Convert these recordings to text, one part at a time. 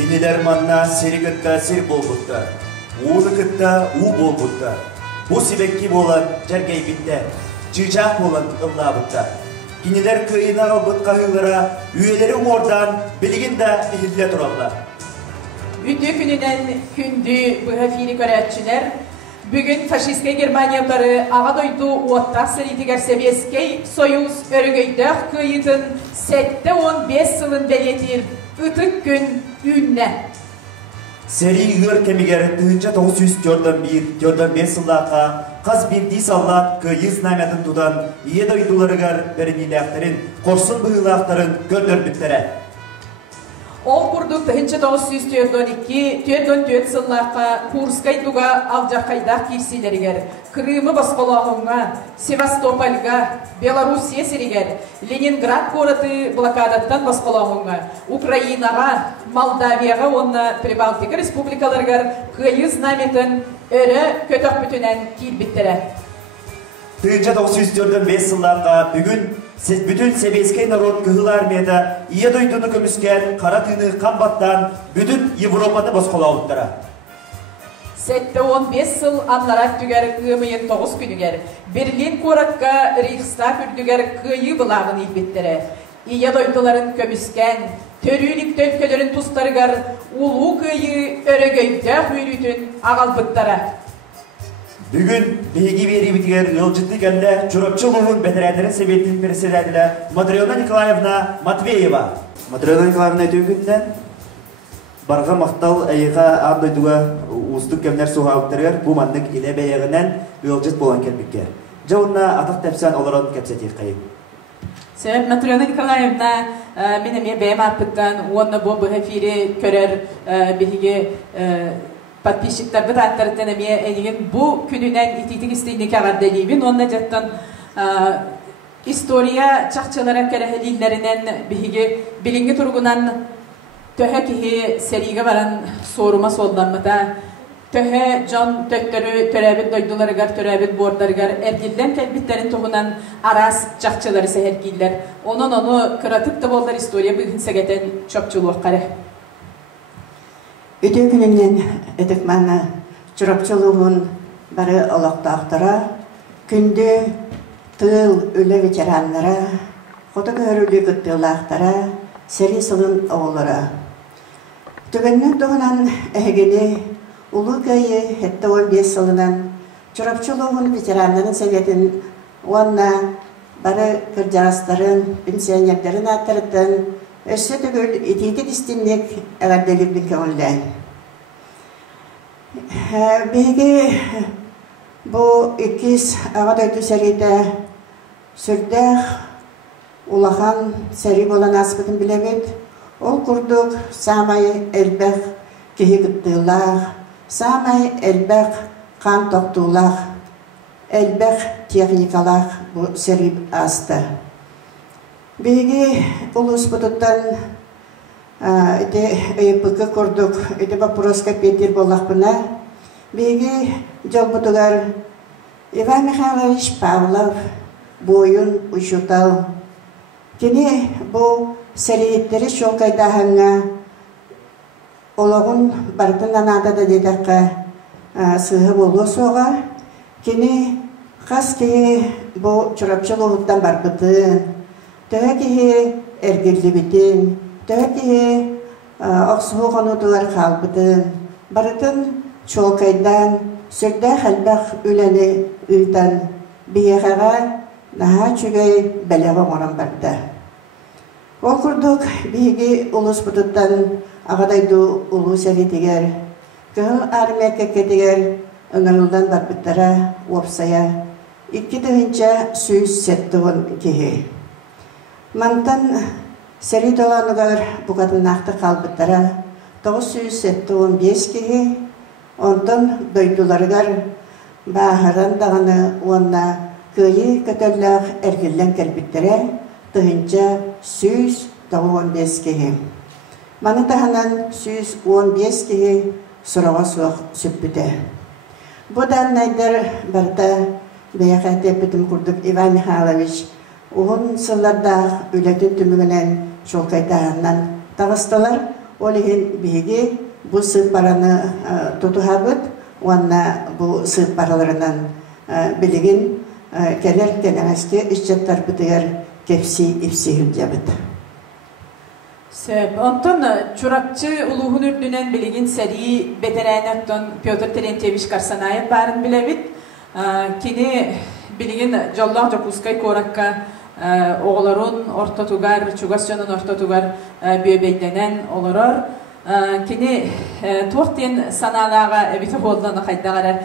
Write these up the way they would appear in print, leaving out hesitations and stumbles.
Giniler manna seri kıtta seri bol butta. Uğunu kıtta uğ bol butta. Bu sebekki bolan jergey bitte. Çıcak bolan ılla butta. Giniler kıyına albıt kahılara, üyeleri oradan bilgin de ihille turallar. Ündü gününden kündü bu hafiri köretçiler, bugün faşistke Germaniyaları ağa doydu uattaq seritiger Sebeskey Soyuz örgöydök kıyıtın 7-15 yılın beletir ıtık gün ünne. Seri yığır kemiger tığınca 941-45 yıllığa qaz bir dis allat kıyız nametin tudan iye doydularıgar berimilakların, korsun bığılakların gördür bittere. Ol kurduk 1942-44 yıllarga Kurskayduga aljakayda kirsileriger, Krımı baskolağına, Sevastopolga, Belarusiya seriger, Leningrad korotu blokadattan baskolağına, Ukraynaga, Moldaviyaga onna Pribaltika respublikalargar kıyız nametin öre kötök bütünen kilbittere. Tığınca 945 yıllarga bütün Sebeskey narod kıhıl armiyada iye doyduğunu kömüsken kara tığını kambattan bütün Avrupa'da bozkolağıttara. 7-15 yıl anlarat tüger ığımıyın 9 günüger. Berlin korakka Reichstag ürdüger kıyı bulağın ilbittere. İye doyduların kömüsken, törülük tölkelerin tustarıgar ulu kıyı örögöyde hürütün ağalbıttara. Bugün bilgi veri bitiger yolcutlu gönde Çorapçıoğlu'nun veteranların sebebinin presidentiyle Matryona Nikolayevna Matveyeva. Matryona Nikolayevna ötüğünden barga maqtal ayıqa abduyduğa ustuk kemler suhavtırır bu mandık ile beyağından yolcut bolan kelbikker. Javunna ataq tepsan olarak kepseti kayıp. Sebep Matryona Nikolayevna benim beyim apıttan onunla bu hefiri körer bilgi подписчиктар бит аттарыттан эмие эдиген бу күнүнөн ититик истейник агардалибин онна жаттан история чакчалара керехелилеринен биһиги билинги тургунан төһө киһи сериге баран соорума солданмата төһө жон төттөрү төрөбүт дойдуларыгар төрөбүт буордарыгар эрдилден келбиттерин тугунан арас чакчалары сехеркииллер онон ону кыратык да болдар история быгын сегетен чопчулуоккаре. Öte gününden edekmanı çorapçılığın barı olaqtağıtara, kündü tığıl öle veteranlara, koda görülü gıttığılağıtara, seri sılın oğullara. Tübenden doğunan ehgeni ulu köyü hette 15 yılınan çorapçılığın veteranların sevetin onunla barı kırcarasların, pensiyonerlerin atırıtın, Össe tügül ititik istinlik evveldelik kömülden. Begi bu ikiz ağadaydı seride sürdek ulağan seri olan aspıtın bilebet. Ol kurduk samay elbek kihi gıttığılağ, samay elbek kan toktuğulağ, elbek teknikalağ bu seri astı. Begi ulus buduttan pıkı kurduk, vaporoska petir bolakpına. Begi jol budugar Ivan Mikhailovich Pavlov boyun uşutal. Kini bu seriyetleri şol kaydahanga olağın barıtından adı da dedekka sığı bolu soğa. Kini kas ki bu çorapçılığı barbıtın. Töhe kihi ergirli bitin, töhe kihi oqsuhu konudular kalbıdın. Barıtın çolkaydan, sürde halbaq üleni ıytan biyeğağa naha çügey beleğe oran barda. Ol kurduk bihigi ulus buduttan ağadaydı ulu seritiger, kıhıl armiya keketiger ıngırıldan barbıttara opsaya, iki dığınca süz settuğun kihi. Mantan seri dolanıgar bu kadın naktı kalbıttara 915 kihi ondan doydularıgar bağıran dağını onna kıyı kötörlüğü ergillen kelbittere tıhınca 115 kihi. Manı tahanan 115 kihi surağa soğuk süppüde. Bu da neyder barda beyakate bitim kurduk Ivan Mikhailovich Oğun sıllarda ületin tümügünen çolkaytağından tağıstılar. Olihin bihigi bu sığ paranı tutuhabıt, ona bu sığ paralarından biligin keler kenemezki işçetler bitiger kepsi ipsi hülyabıt. Ondan çurapçı uluğun ürdünen biligin seri beterenattan Pyotr Terentьевич Karsanayev barın bilebit. Kini biligin Jollah Jakuskay korakka oğların orta tugar, Çugasyanın orta tugar büyübeylenen olurur. Kini tuğtin sanalığa ebite olduğunu kaydağara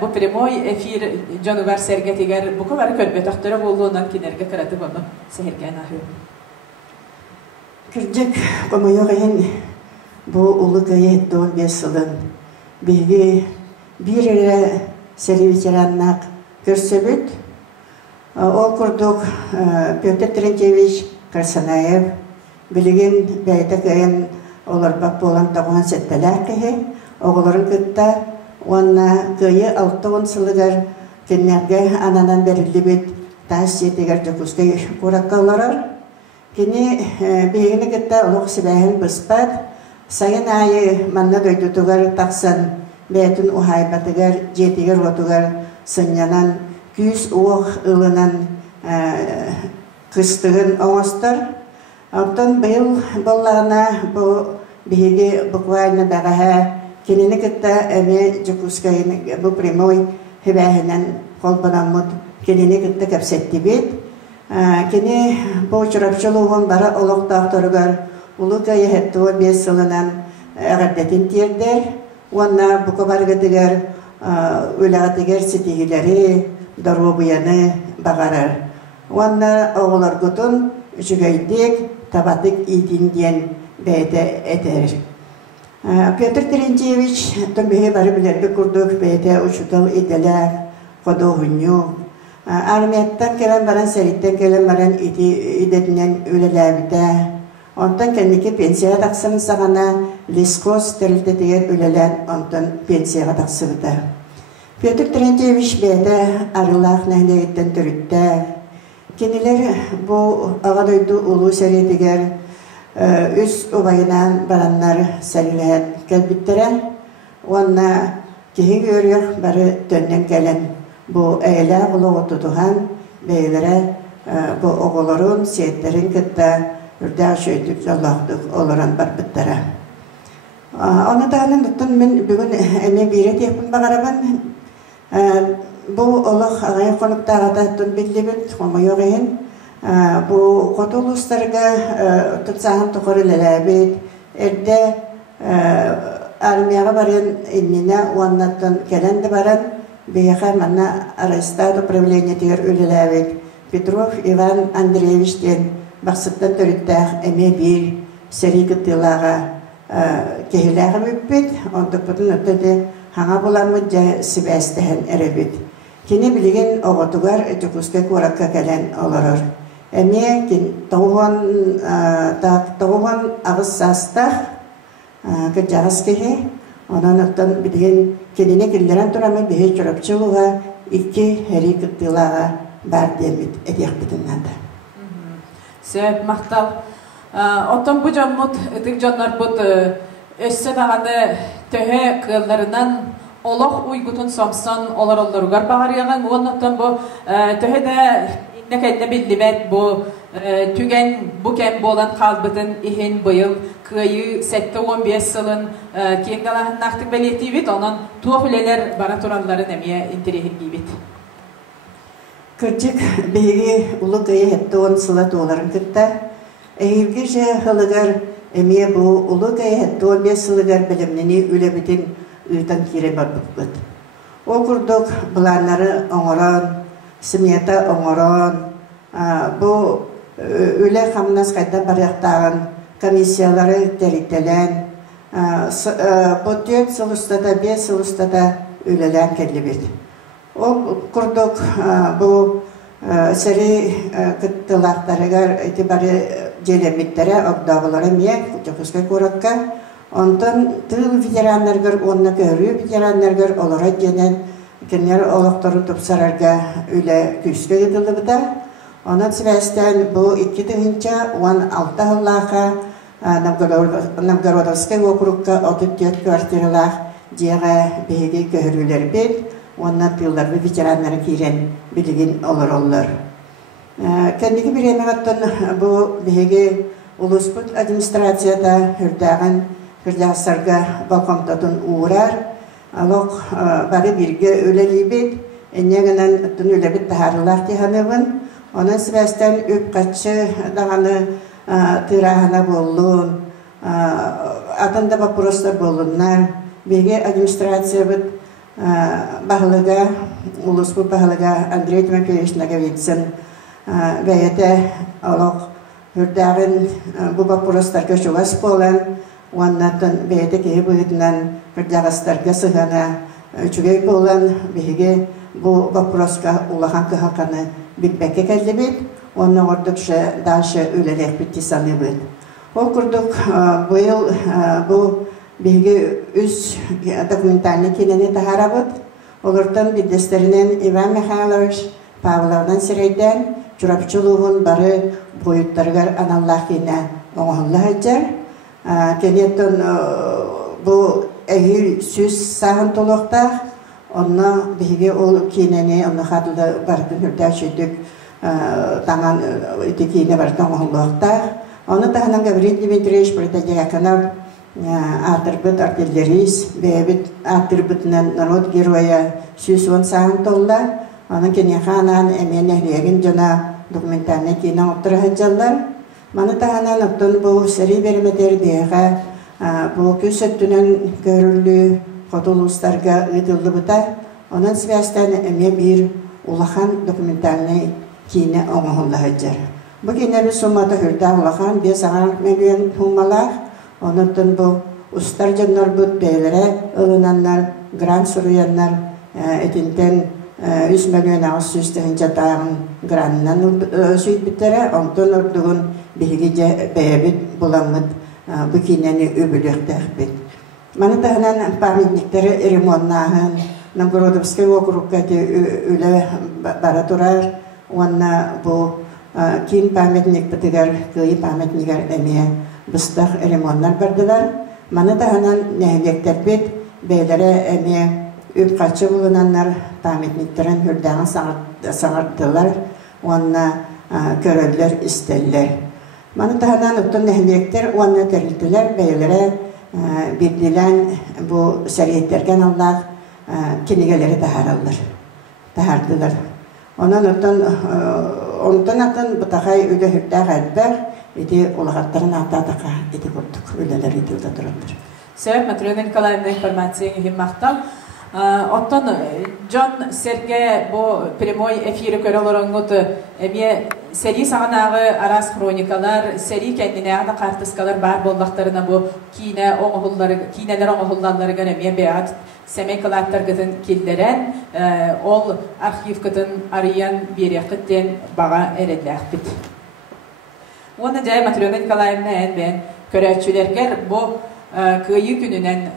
bu primoy efir canıvar sergetiger bu kadar körbe tahtara olduğundan kinerge kıratı bunu sehirgen ahıyor. Kırcık komuyoğun bu ulu gayet doğun besilin bilgi bir yere seri veterannak görsebüt. O kurduk Pyotr Terentьевич Karsanayev bilgin beyte gayen olar bak bolan tağıhan setteler kehe oğulların kıtta ona gayı 6-10 sılıgar kennerge ananan berilli bit tas yeteger Jakuskay kurakka olarar. Kini bihini kıtta oluq sibahin bıspat sayın ayı manna doydutugar taksan beytun uhaybatıgar jetiger otugar sınyanan küs uğuk ılınan kıstığın oğustar. Ondan bıyıl bollağına bu bihigi bukvalina dağaha kinini kıtta eme Jakuskay'ın bu primoy hibahinen kolbanamut kinini kıtta kapsetti bit. Kini bu çırapçılığın bara oluq dağıtırıgar ulu kayı hettuğu 5 yılınan ağırdetin tiyerder. Ona bu kabargıdıgar ülağıdıgar sitigileri darubuyanı bağarar. Ona oğular gutun jügaydik tabatık idin diyen beyde eder. Pyotr Terentьевич tümbehe barı bilerbi kurduk beyde uçutal edeler kodu hunyu. Armiyattan gelen baran seritten gelen baran idetinden ülelabide. Ondan kendiki pensiyaya taksın sağana liskos terilde diğer ülelen ondan pensiyaya taksıgıda. Pyotr Terentьевич beyde arılaq nehleyetten törütte. Keniler bu ağadoydu ulu seridiger üst obayınan baranlar serileyen kelbittere. Ona kihi görüyor barı dönnen gelen bu eyle ulu tutuhan beylere bu oğulların siyetlerin kıtta ürde şöydük yallahdık olaran barbıttara. Onu dağının tutun ben bugün eme biret yapın bağaraban bu olaq ağay konup dağıda tutun billibit komuyoğun bu kotuluslarga tutsağın tukarı lelabit erde armiyaga baran innine uannattan gelen de baran beyağa manna arestado правление тигер ülelabit Petrov Ivan Andreevich den Baksıttan törüttağ eme bir seri gıttılağa kehilağı mübbit onda putun ötede hana bulamıca sibestehen erebit. Kini bilgin oğutugar Jakuskay kurakka gelen olurur. Eme kin tağuhan ağız sastağ gıcağız kehe onun ötten bilgin kendine gilleren turamı bihe çorapçılığa iki heri gıttılağa bar demit ediyaq bitinden de. Sebep maqtal. Oton bu jammut ıtık jannar bud össe dağını töhe kığıllarından oloq uygutun somson olar bağırıyan ondan bu töhe de inne kendine bildibet bu tügen bu kem bolan kalbıtın ihin bıyıl kıyı 7-15 yılın kengalahın naktık belirtiyi bit onun tuğuleler bara turalların emiye interehir gibit. Kırcık beygi ulu kayı hette on sılat oğların kıtta. Eğilgece hılıgar emiye bu ulu kayı hette 15 yılıgar bilimini ülebitin ıйtan kire barbıklıt. O kurduk bulanları oğuran, simiyata oğuran, bu üle kamnas kayda barıqtağın komissiyaları teritelen, bu 4 sılıstada 5 sılıstada ülelen kellibit. O kurduk bu seri kıttılaqtarıgar itibarı jelemittere ogdağıları miyek Jakuskay kurakka ondan tığıl veteranlargar onna görüyor veteranlargar olara genen kenler olaqtarı topsararga üle küske gidildi da ondan sebestten bu 2 tığınca 16 hıllaqa Новгородовский округка 34 квартиралах диэҕэ биһиги көһөрүүлэрбит, уонна тыылларбы ветераннары киирен билигин олороллор. Кэнники биремегаттан бу биһиги улуспут администрацията хүрдääҕастарга балкомтотун уурар, алок бары бирге өлелибит, эннегенен оттун өлебит тахарылах тиханыбын, онан сибэстен үп каччы даганы тыраһана боллун, атында вопростар болуннар, биге администрация бит баһылыга, улуспут баһылыга Андрей Тимофеевич Наговицын бәйәтә олок хүрдәген бу вопростарга чугас болан, уаннатын бәйәтә кеһи буйытынан хүрдәгастарга сыгана чугай болан, биге бу вопроска улахан кыһаканы билбәккә кәлдебит, онна ордукша дальше үлелек битти саныбыт. Ол курдук быйыл бу биге үз документальный кинени тахарабыт. Олортан биддестеринен Иван Михайлович Павловнан сирейден чурапчылуғын бары бойуттаргар аналлах кине оңғылла хаджар. Кенеттен бу әйіл сүз сағын толуқтақ, онна биге ол кинени онна хадылы бардың хүрдә шүйдік таңан үті кине бардың оңғыллақтақ. Оны тағынан Гаврил Дмитриевич Протодиаконов атырбыт артиллерист, бәйбіт атырбытынан народ героя сүз-он сағын толла. Оның кенеханан әмен әхлегін жана документальный кине оптыры хаджалар. Маны тағынан оттон бұл сәрі берметер дейға бұл көз өттінен көрілі қотылыстарға ұйдылды бұта. Оның связтан әме бір улахан документальный кине оңғылы хаджар. Бұл кине бір сумматы хүрді улахан 5 миллион хумалақ. Онуттан бұл ұстар жаннар бұд бәйлері ылынаннар, грант сұруяннар, әтінтен 3 миллион ағыз сүстігін жатағын грантынан сүйт біттері, онтан ордығын бігі бәйбіт бұламыд бұл кинені өбілікті әқбет. Маны тағынан памятниктері ремонтнағын, Новгородовский округка өлі бара тұрар, онна бұл кин памятник бітігер, күйі памятнигер әме быстақ ремонттар бардылар. Маны тағынан нәйлектер бет, бәйлері әме өп қачы болынанлар памятниктерін хүрдәғын саңардылар, онна көрілдер істелілер. Маны тағынан ұттын нәйлектер, онна тәрілтілер, бәйлері бірділен бұл сәриеттерген Аллах кенегелері тахардылар. Онтан атын бұтағай өлі хүрдәғ әлбәр, эти улағаттарын ататақа эти көрдік, өлелер еті ұлда тұралдар. Сәбәп Матрена Николаевна информацияға химмақтал. Оттон Джон Серге бұл прямой эфирі көрілеріңгіт әме сәри сағанағы арас хроникалар, сәри кәндіне ағда қартысқалар бар болдақтарына бұл кейнелер оңғылланларыған әме бәғат сәмей қылаттар күтін келдерен, ол архив күтін ариян береқіттен баға әреділәқ біт. Оны жай Матрена Николаевна әнбен көрәтшілергер бұл күйі күнінен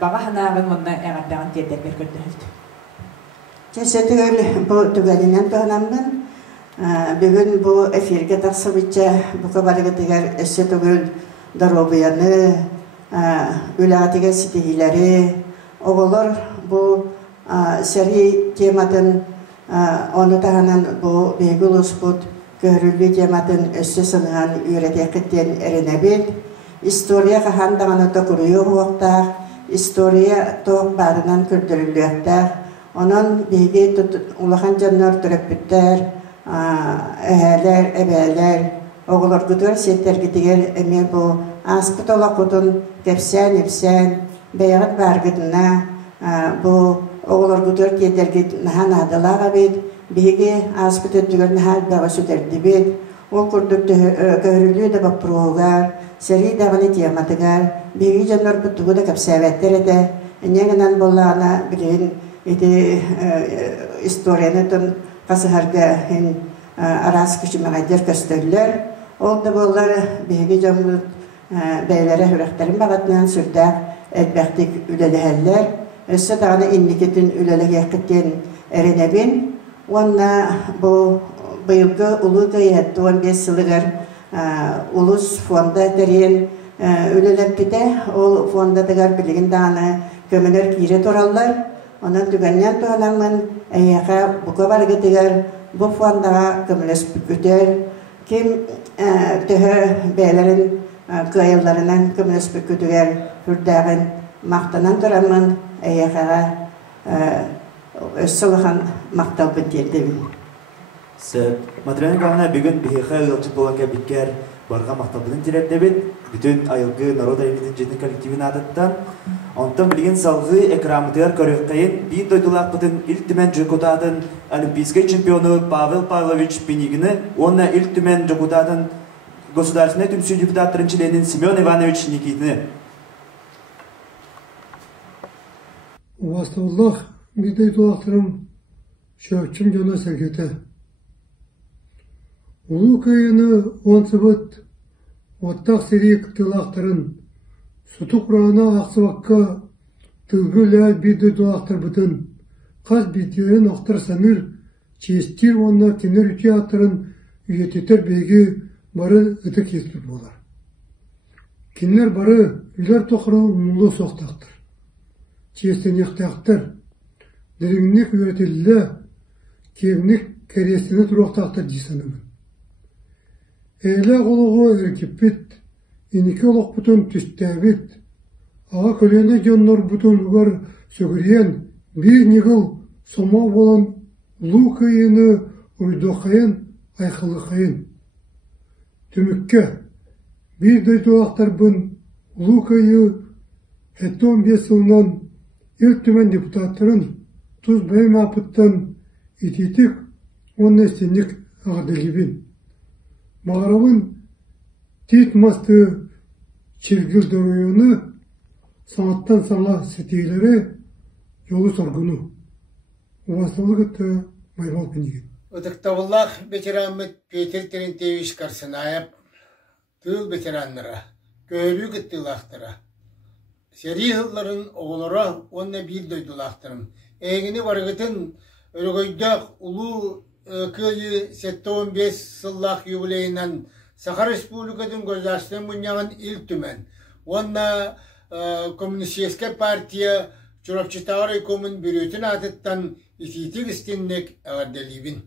баға ханағын мұнна әғардағын тердергер көрдірілді. Кәсетігіл бұл түгәлінен тұғынамын. Бүгін бұл эфирге тақсы бітчі бұқа барығытығар әсі түгіл даробияны, өліғатыға сетігілері, оғылыр бұл сәрі тематын, оны тағынан бұл бейгіл ұспұт көрілі тематын өсі сынған үйретекіттен әрінәбет, история қағандағаны тоқырыйы оқтақ, история тоқ барынан көрдірілі оқтақ, onun bilgi ulahan canlar töröpütter, ähäler, äbäler, oğullar güdür setler gidiger eme bu aspıt ola kudun kepsen, epsen, beyağıt bargıdına bu oğullar güdür keder gid nahan adılağa bit, bilgi aspıt öttüger nahal bağı süderdi bit, o kurduk körülüğü de bak proğar, seri dağını tiyamadıgar, bilgi canlar bütüğü de kapsavetler ede, enyeğinden bollağına bilin, iti istoriyanın kasıharga aras küçümeğadir köstörler. Oldu bollar bilgi canlı beylere hürekterin bağıtından sürdüğü elbəktik üleleheller. Össe dağına inliketin ülelehekitten erenebin. Onna bu bıyılgı ulu gayet 15 yılıgar ulus fonda derin Ülelempide ol fonda dıgar bilgin dağını kömüler kire torallar. Onun dügenyen tuğalanın eyağa buka bargı dıgar bu fondağa kömüles büküter. Kim tühü beylerin kıyıllarından kömüles bükütüger hürdağın maqtanan turamın eyağa Soluhan maktal bitirdim. Материалын калана бүгүн бихиха ылчык болгон кебиткер барга мактабын тиреттебит. Бүтүн айылгы народ айымытын жетин коллективин адыттан. Онтон билген салгы экрамытыр көрөккайын бир дойдулак бүтүн илтүмен жокутатын олимпийский чемпиону Павел Павлович Пенигины, онна илтүмен жокутатын государственный түмсүү депутаттарын членин Семен Иванович Никитины. Васталлах бидей дулақтырым шөкчім жона сәкеті. Улу көйіні онсыбыт оттақ серек дулақтырын сұтық ұрана ақсываққа тылгілі бидей дулақтыр бұтын қаз бейтерін ақтыр саныр честер онна кенер үте аттырын үйететер бейге бары үті кестір болар. Кенер бары үйлер тоқырын мұлы соқтақтыр. Честен ектақтыр. Дереңнек үйретілі, кегнек кәресіні тұрақтақтыр дейсанымын. Әлі қолығы әркеппет, енеке олық бұтын түстәбет, аға көлені жоннор бұтын ұғар сөгірен, бір негіл сома болан ұлу көйені ұйдоқайын, айқылықайын. Түмікке, бір дөйтуақтар бұн ұлу көйі 15 жылынан ел-түмен депутаттарын Туз бәйім апыттан ететік, он әстенік ағадылыбен. Мағарабын тет масты чергілдіруіні саңаттан саңа сетейлері жолы соргыну. Уасылы күтті майбал пенеген. Ұдықтавыллақ ветеранмыт Петр Терентьевич Карсынаев тыл ветеранлара, көйлі күттілақтыра. Сери ғылларын оғылыра онна бір дойдылақтырым. Эйгини баргытын өргөйдök улуу кыйы 15 сыллах юбилейинен Сахар Республикатын государственный муньягын илтүмен. Онна коммунистическая партия чурапчытагы коммун бирөтүн атыттан ититик истинник ағарделибин.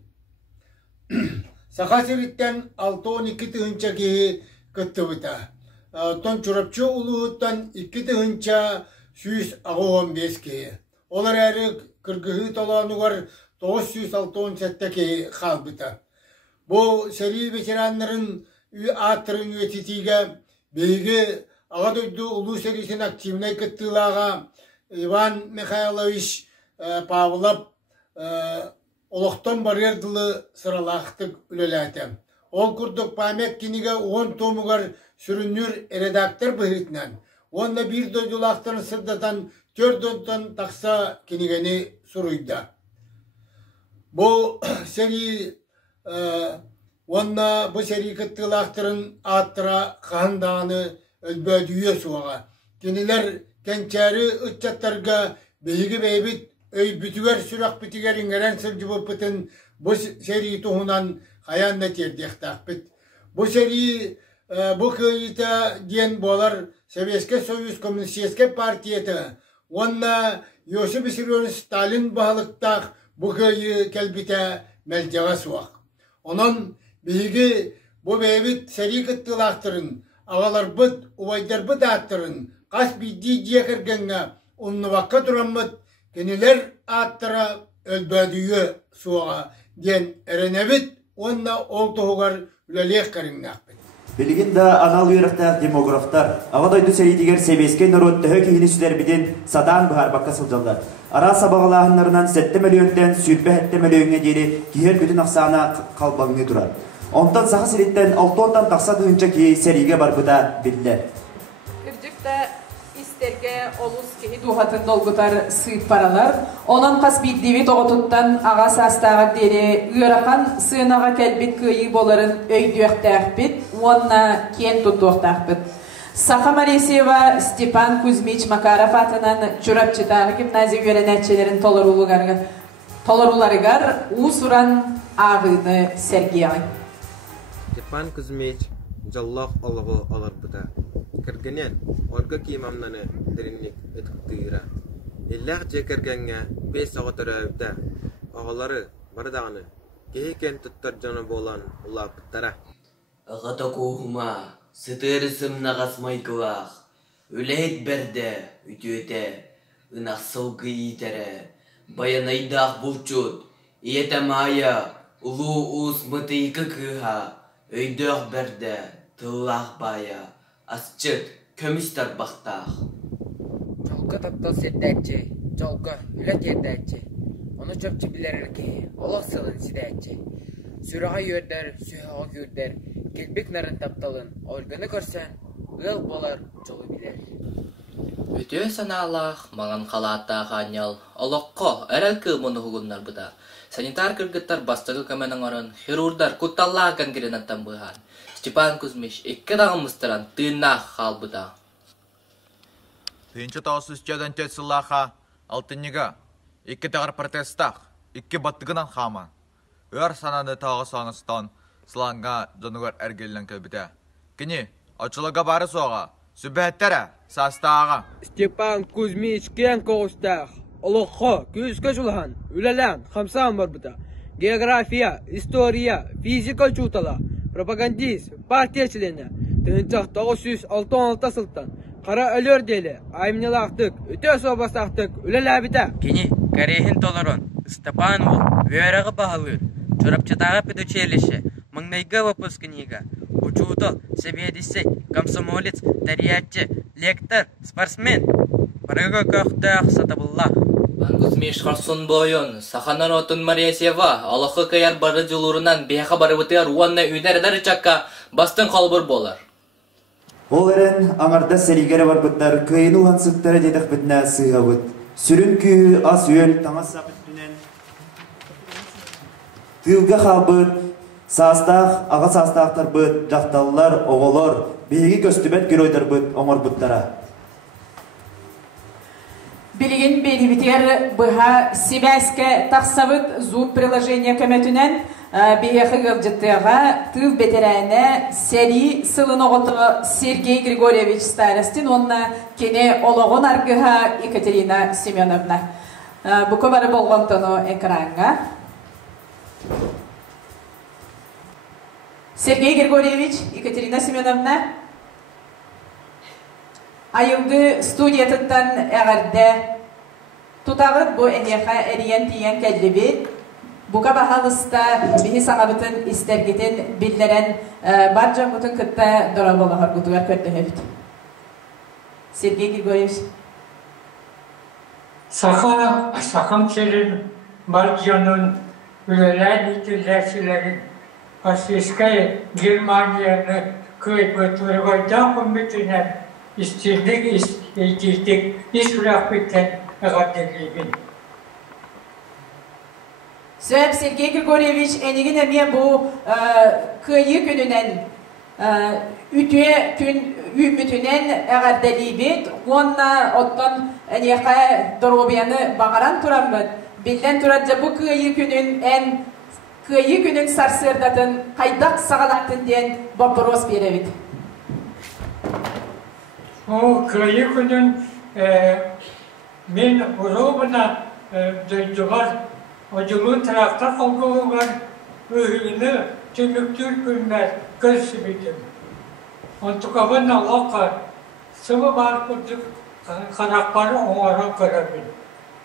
Сахасириттен 6-12 тыгынча кии кыттыбыта. Тон чурапчы улууттан 2 тыгынча 115 кии. Олар әрі кыргыһы толанугар 967 ке халбыта. Бу сери ветераннарын аттырын үетитиге бейге аға дойду улу серисин активнай кыттылаға Иван Михайлович Павлов олықтан барердылы сыралақтық үлеләтем. Ол күрдік памет кенеге 10 томугар сүріннүр редактор бұхытнан. Онда бір дойдулақтарын сырдатан Төрдөнтөн тақса кенегені сұруйда. Бұл сери онна бұл сери кыттылақтырын аттыра қандағаны өлбөдүйе суаға. Кенелер кенчәрі үтчаттарға бейгі бейбіт өй бүтігер сүрақ бүтігер иңерен сылжы бұпытын бұл сери туғынан қаянна тердектақ біт. Бұл сери бұл күйіті ден болар Советский Союз Коммунистической партияты Онна Йосип Виссарионович Сталин бағылықтақ бұғыйы кәлбіті мәлжаға суақ. Онын бейгі бұ бәйбіт сәрі кіттілақтырын, ағалар бұд, ұвайдар бұд аттырын, қас бейді декіргенге ұннываққа тұрамыд, кенелер аттыра өлбәдүйі суаға ден әрінәбіт, онна ол тұғығар үләлек қарыңнақ. Билигин да анал уйрактар демографтар. Агадойду серидигер себеске народ төһө кихини сүдер бидин садан бахар бакка сылжалдар. Ара сабагалаһыннарынан 7 миллионтен сүрбе 7 миллионга дейли кихер бүтүн аксана калбагыны турар. Онтан саха сериттен 6 такса дыгынча ки сериге барбыда билле. Кыржыкта истерге олус кихи духатын долгутар сыйт паралар. Онан кас биддиви тоготуттан ага састагы дере үйракан сыйнага келбит кыйы боларын өйдүөктәкбит. Онна кен тутуқтақпыт. Саха Маресева Степан Кузьмич Макаров атынан чурапчытағы гимназия үйренәтчелерін толыруларыгар усуран ағыны Сергей. Степан Кузьмич жаллах олығы олар бұта. Kergenen orga kimamnanı derinlik etkira. İllaq cekergenge 5 saat arabda ağaları bardağını kehken tuttar canı bolan ulaqtara. Ağata kohuma sıtırısım nagasmay kıvaq. Ülehit berde ütüete ınaqsıl gıyıtere. Bayanaydaq bulçut iyete maya ulu us mıtıyıkı kıha. Öydöq berde tığlaq baya asçıt kömüster baqtaq. Жолга таптал сетдәтче, жолга үләт ердәтче. Оны чөпчі білерерке, олық сылын сидәтче. Сүраға йөрдер, сүйаға көрдер, келбек нарын тапталын, органы көрсән, ыл болар жолы білер. Өтө саналах, маңан қалаатта ханьял, олыққо, әрәлкі мұны хугуннар бұда. Санитар кіргіттар бастығы көменің орын, хирурдар күтталлаға кәнгірен аттан бұған. Степан Кузьмич, екі дағымыстыран тыыннақ қал бұда. Тыынчы таусы үстеден тетсіллаға, алтыннега, екі тағыр протестақ, екі баттығынан қама. Өр сананы тағы саңыстан, сыланға жонығар әргелінен көлбіде. Кені, очылыға бары соға, сүбәттәрі, састаға. Степан Кузьмич кен коғыстақ, олыққо, көзгі жылған, үләлән, қамсан бар бұда. География, история, физика чутала, пропагандист, партия члены, тыынчақ 966 сылтан. Қара өлер делі, айымнелақтық, өте собастақтық, үләлі әбіті. Кені, кәрейхін толырын, Степан ол, өйерағы бағалыр, чорапчатаға педучеліші, маңнайға выпускнига, учуды, себедісі, комсомолец, тарьятчы, лектор, спортсмен, барыға көқтіқ сатабылла. Кузьмич Харсон бойын, Саханан отын Мариясева, алықы каяр бары жылурынан бейқа бары бұтығар уанна үйнәрдері чакка бастын қалбыр болар. Ол әрін аңарда сәлигері бар бұттар, көйіні уған сұттары дедіқ бітіне сыға бұт. Сүрін күйі ас өл, таңа сапыт түнен. Тылға қал бұт, састақ, аға састақтар бұт, жақталылар, оғылар, бейгі көстібет көр ойдар бұт, оңыр бұттара. Билигин бейдибитер бұға Сибәске тақсабыт зуд приложение көметінен бейхі ғылжыттыға тыл бетерәне сәри сылын оғыты Сергей Григорьевич Старостин, онна кене олығын арғыға Екатерина Семеновна. Бұқы бары болған тону экранға. Сергей Григорьевич, Екатерина Семеновна. Айылды студиятыттан әғірді тұтағыт бұ әнеға әриен тиен кәлібет. Бұға бағалыста бігі саңабытын істергетін білдерен бар жаңғытын күтті дұра болағыр құтығар көрді өбіт. Сергей Григорьевич. Сақам серін бар жаңын үлелән етіләсілерін Фашистская Германияны көйбөтілер ғайдан құмбетінен İstirdik, istirdik, istirdik biten ağabeylerin. Söyle Sergey Grigorьевич, enigin emiye bu kıyı gününden ütüye gün ümitünen ağabeylerin, onunla ottan eniyaka dorobiyanı bağıran turamın. Bilden turadca bu kıyı günün en kıyı günün sarsırdatın, kaydak sağalattın diyen vaporos berevit. O köyü günün men orobuna döndüler. Acılığın tarafta kalkığı var. Öğünü tümüktür günler görsübüdüm. Antukavın Allah'a sıvı var kurduk karakları onlara karabil.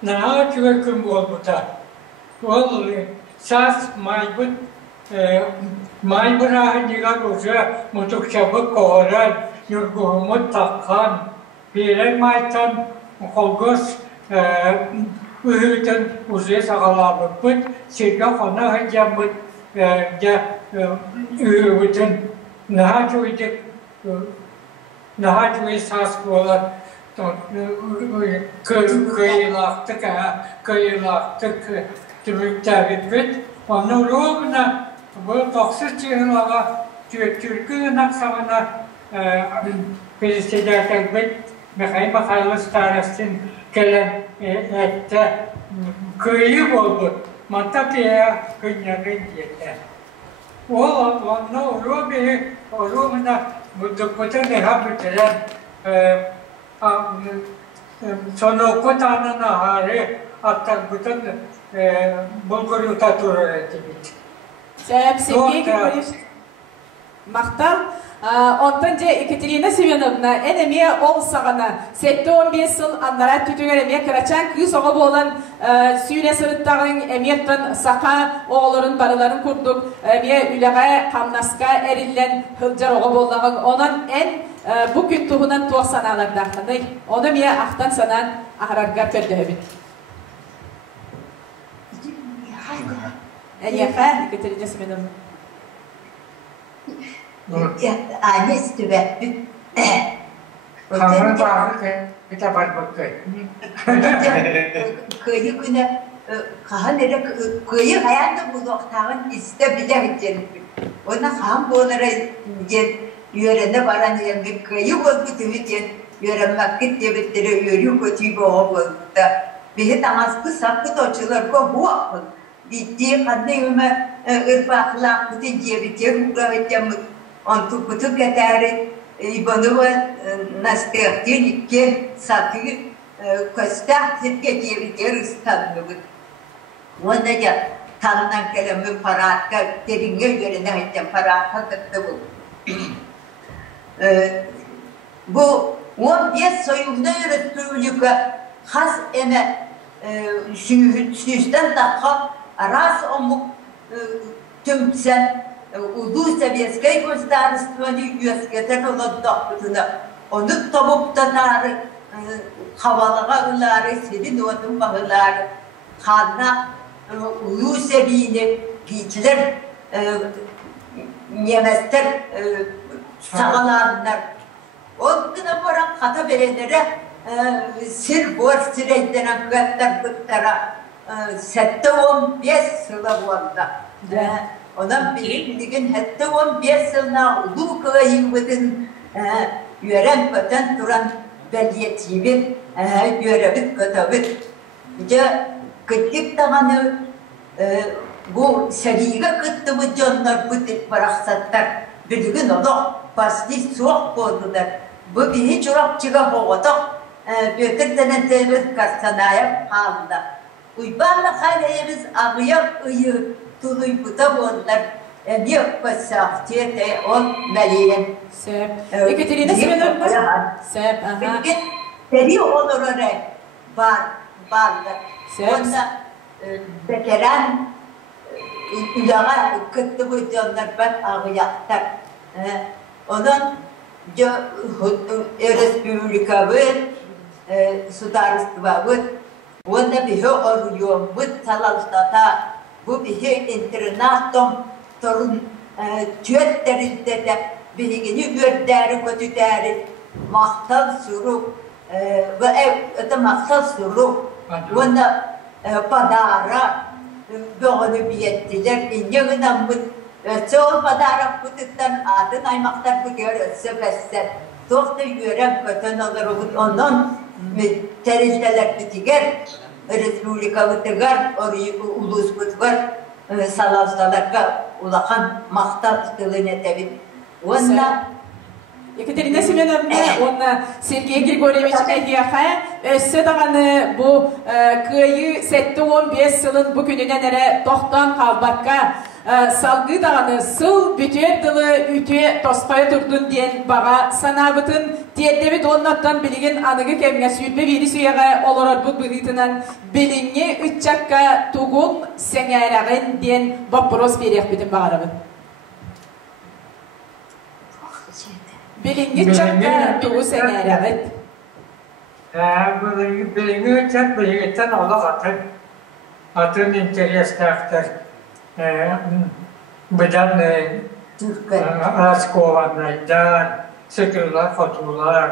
Naha tüveküm olbuda. Vallahi sas maybut mayburağı diğer uca mutuk çabuk kovaran Yurguhumut takkan, bilen maytan, kolgos, ühütün uzay sağalabık bıt, sirga kona hıcamıt, ühütün naha çuydik, naha çuy sas kolar, kıyılaktık, tümüktabit bit, onun ruhuna, bu toksuz çığılağa, Türk'ü naksavına, Perisiderken ben Mikhail Starostin gelen ette köyü oldu. Mantakya'ya günlerin yeter. O onu Rubi, Rum'una Bütün ne yapıtlar? Sonu kutanın ahari hatta bütün bulguru taturu ettik. Sebep Sergey Grigorьевич Maqtal. Ondan Ekaterina Semyonovna enemiye ol sağana 7-15 yıl anlara tütüger emiye kıraçan kız oğa bolan süyle sırıttağın emiyetten saka oğların barıların kurduk emiye üleğe kamnaska erillen hılcar oğa bollağın onun en bu gün tuğunan tuğ sanalardağını onu miye ahtan sanan ahrargar kördüğü Eyeha Ekaterina Semyonovna Annes tübet. Hamur bağlı kitap bakıyor. Köyü güne kahanere köyü hayanda bu noktağın iste bilecektir. Ona ham bolara yörende varan yerinde köyü oldu tübet yöremek gitti yörü kötü oldu. Bir tamas bu sapı toçular ko bu akıl. Diye kadın yöme ırpaklar kötü diye bitir bu Untuk betul kata ibu nasihatnya ikut satu kasta sedikit dia bicara ustaz nubut. Wanda ya tangan kelamu paratka teringgal jadi nak jam paratka ketemu. Bu dia soyunda yürüttüğü juga khas ene süsten daha ras omuk tümsen Udu Sovetskое государство üyesketer oladıklarına onu tabup tanar havalığa ıları senin odun bağıları kanna uyu seviyini giyiciler yemezler sağalarlar ondan sonra kata verenlere sir bor sireyden götler bıktara 7-15 yıla oldu. Ondan bildiğin hatta 15 yılına ulu kıyıvıdın yören köten duran beliyetivi yörebit kötebit. İşte kıtlık dağını bu seriye kıttı bu canlar bu tip bıraksatlar. Bildiğin onu pasti soğuk oldular. Bu bir hiç uğrapçıga boğadak. Götürdenen tevhid karsanaya halda. Uybanla kaynayımız ağıyak ıyı. Tuluy buta bunlar bir pasaftiye de on meleğin. Sep. Ekaterina Semyonovna. Sep. Aha. Dedi onlara var. Onda bekeran ilağa kıttı bu canlar ben ağıyaklar. Ondan Respublika var, Sudarstva var. Onda bir oruyor, bu talalstata. Bu bir internatom torun tüyetlerinde de bilgini gördüğü kötüleri mahtal suruk ve ev mahtal suruk onda padara böyle bir ettiler İngiliz'den bu çoğu padara kutudan adın aymaklar bu görürse besler tohtu gören kötü olur ondan tercihler bitiger Respublika bitiger ulus bitiger salavsalarga ulakan maktab tılını tabi. Onda Ekaterina Semyonovna, ona Sergey Grigorьевич Eyyak'a össe dağını bu kıyı 7-15 yılın bu gününe nere tohtan kalbakka salgı dağını sıl bütüye dılı ütüye tospaya turdun diyen bağa sanabıtın diyeddebit onlattan bilgin anıgı kemge süyütme veri süyağa olurar bu bıgıtınan bilingi ütçakka tuğun sengerağın diyen vapros veriyek bütün bağırabın. Bilingi çakka tuğu sengerağın. Bilingi çak bilginden ola atın interesler. Beden Raskovanlardan sıkırlar, fotoğraflar.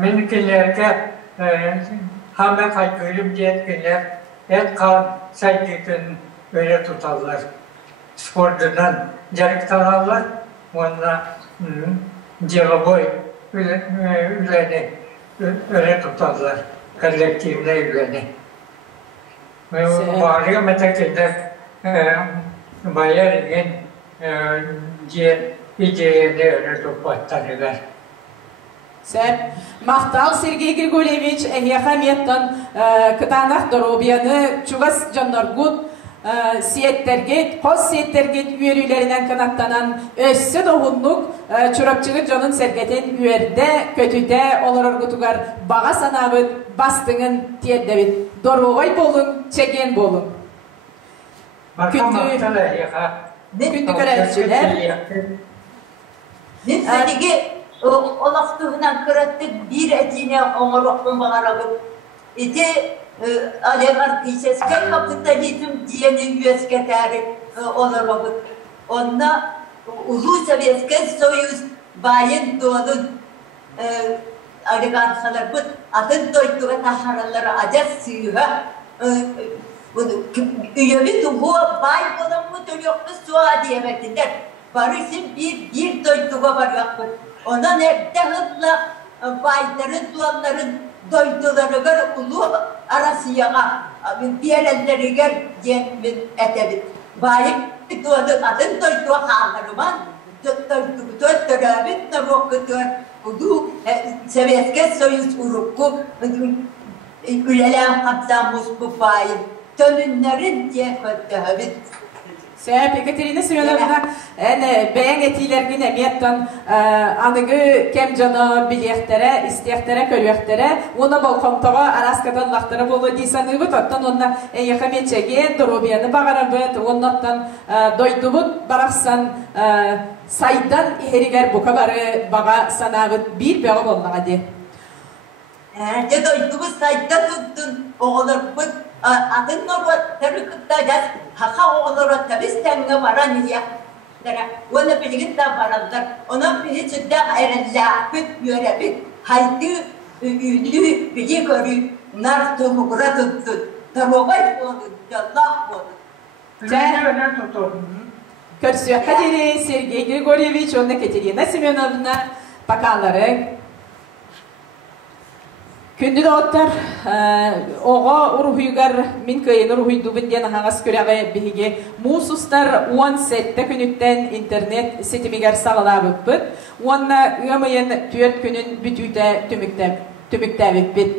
Mümkünlerge hemen kaykırım yetkiler et kan saygıtın öyle tutarlar. Sporcudan yarık tararlar. Onunla Celoboy öyle tutarlar. Kolektifle üleni. Bağırıyor metakilde bayarın diye ideyeni öyle toplattanılar. Сәп, Мақтал Сергей Григорьевич әйяхаметтан кытанақ дорубияны чугас жандаргут сиеттерге, қос сиеттерге үйерүйлерінен канаттанан өссі доғынлық чурапчығы жанын сәргетен үйерді, көтіде оларырғытуғар баға санабыт бастыңын тиеддебіт. Доруғай болың, чеген болың. Күнді көрәтшілер. Мен сәдеге олақтығынан кіратты бір әдіне оңырықпын бағарабыт. Эти алемар кисеске капитализм дiyeni üyeske tari olarabıt. Onna Ulu Sovyetский Soyuz bayın doğdun oligarkalar bu atın doyduğu taharaları acas suyuha üyevi tuğu bay olan bu dönüyordu suğa diyemektiler. Barışın bir doyduğu var yapıp. Ona nerede hızla bayların duanların doyduları gar ulu arasıyağa diğer elleri gar diyemin etebit. Bayık doğdu adın doyduğu hallarıman doyduğu dörabit nabokkudur. Ulu Sovyetский Soyuz urukku ülelem kapsamış bu bayık. Tönünlerin diye kötübit. Сәп, Екатерина Семеновна, бәйін етейлерген әметтен анығы кәм жаны білектері, істектері, көлвектері, оны бұл қомтаға араскадан лақтыры болу дейсаны бұд, оттан онына әйеқаметшеге дұробияны бағара бұд, оннаттан дойды бұд, барақсан сайдан ерігер бұқа бары баға сана бұд, бір бәғі болнаға де. Дойды бұд сайда тұттын, оғылыр бұд, Adın orada tarıkta yaz, haka oğulları tabiz tenge varan ya. Onu bilgin de varanlar, ona hiç de ayrıca yörebit, haydi ünlü bilgi görü, nar tomukura tuttu, tarogay oldu, yallah oldu. Körsüye kaderi Sergey Grigorьевич, onu Katerina Semyonovna bakanları. Күнді де оттар, оға ұрғыйғар мен көйін ұрғыйду бінден ағас көреғі бігі мұсыстар 10 сәтті күніттен интернет сетімегер сағыла бүппіт. Онына өмейін 4 күнін бүтуді түміктәбіп біт.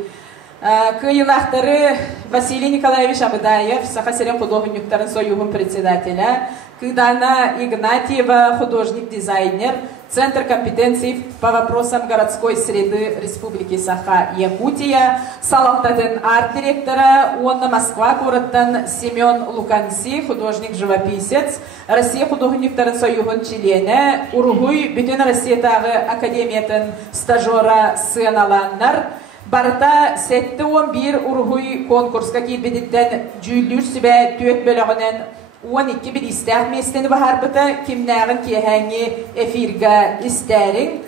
Көйілақтары Василий Николаевич Абыдаев, Саха-Серен художниктарын союғын председателя, Кыдана Игнатьева, художник-дизайнер, Центр компетенций по вопросам городской среды Республики Саха-Якутия, Салалтатын арт-директора, Онна Москва, городтан Семен Луканси, художник-живописец, Россия художниктарын союғын члены, Уругуй, Бүтін Россиятағы академиятын стажера сыналаннар, Барыта 7-11 Уругуй конкурска кейбедеттен жүйілдер сүбә түйет бөлігінен 12 bir istər местені бағарбыта, кімнәғін кейхәңі эфирға істәрің.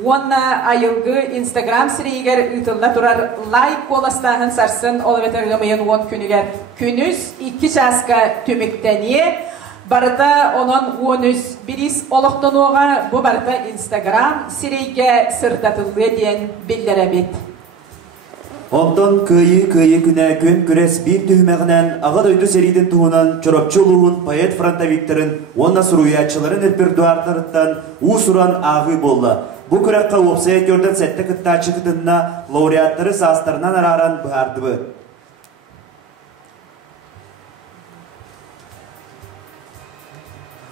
Онна айылғы Instagram сірейгер ұтылна тұрар лайк қоластағын сарсын олы бәтіргімейін 10 күнігер күніз 2 часқа түміктәне. Барыта онын 13 біріс олықтын оға бұ барыта Instagram сірейге сыртатылғы ден білдері бет. Ondan kıyı күнә күн күрес bir tühümәғінен аға дойды серейдің туғынан чорапчы ұлуын поэт фронтовиктерін, онна сұруятчыларын репертуартырыттан ұсыран ағы болды. Бұ күрәққа опсая көрден сәтті күтті ачықытынна лауреаттары састарынан араран бұғарды бұ.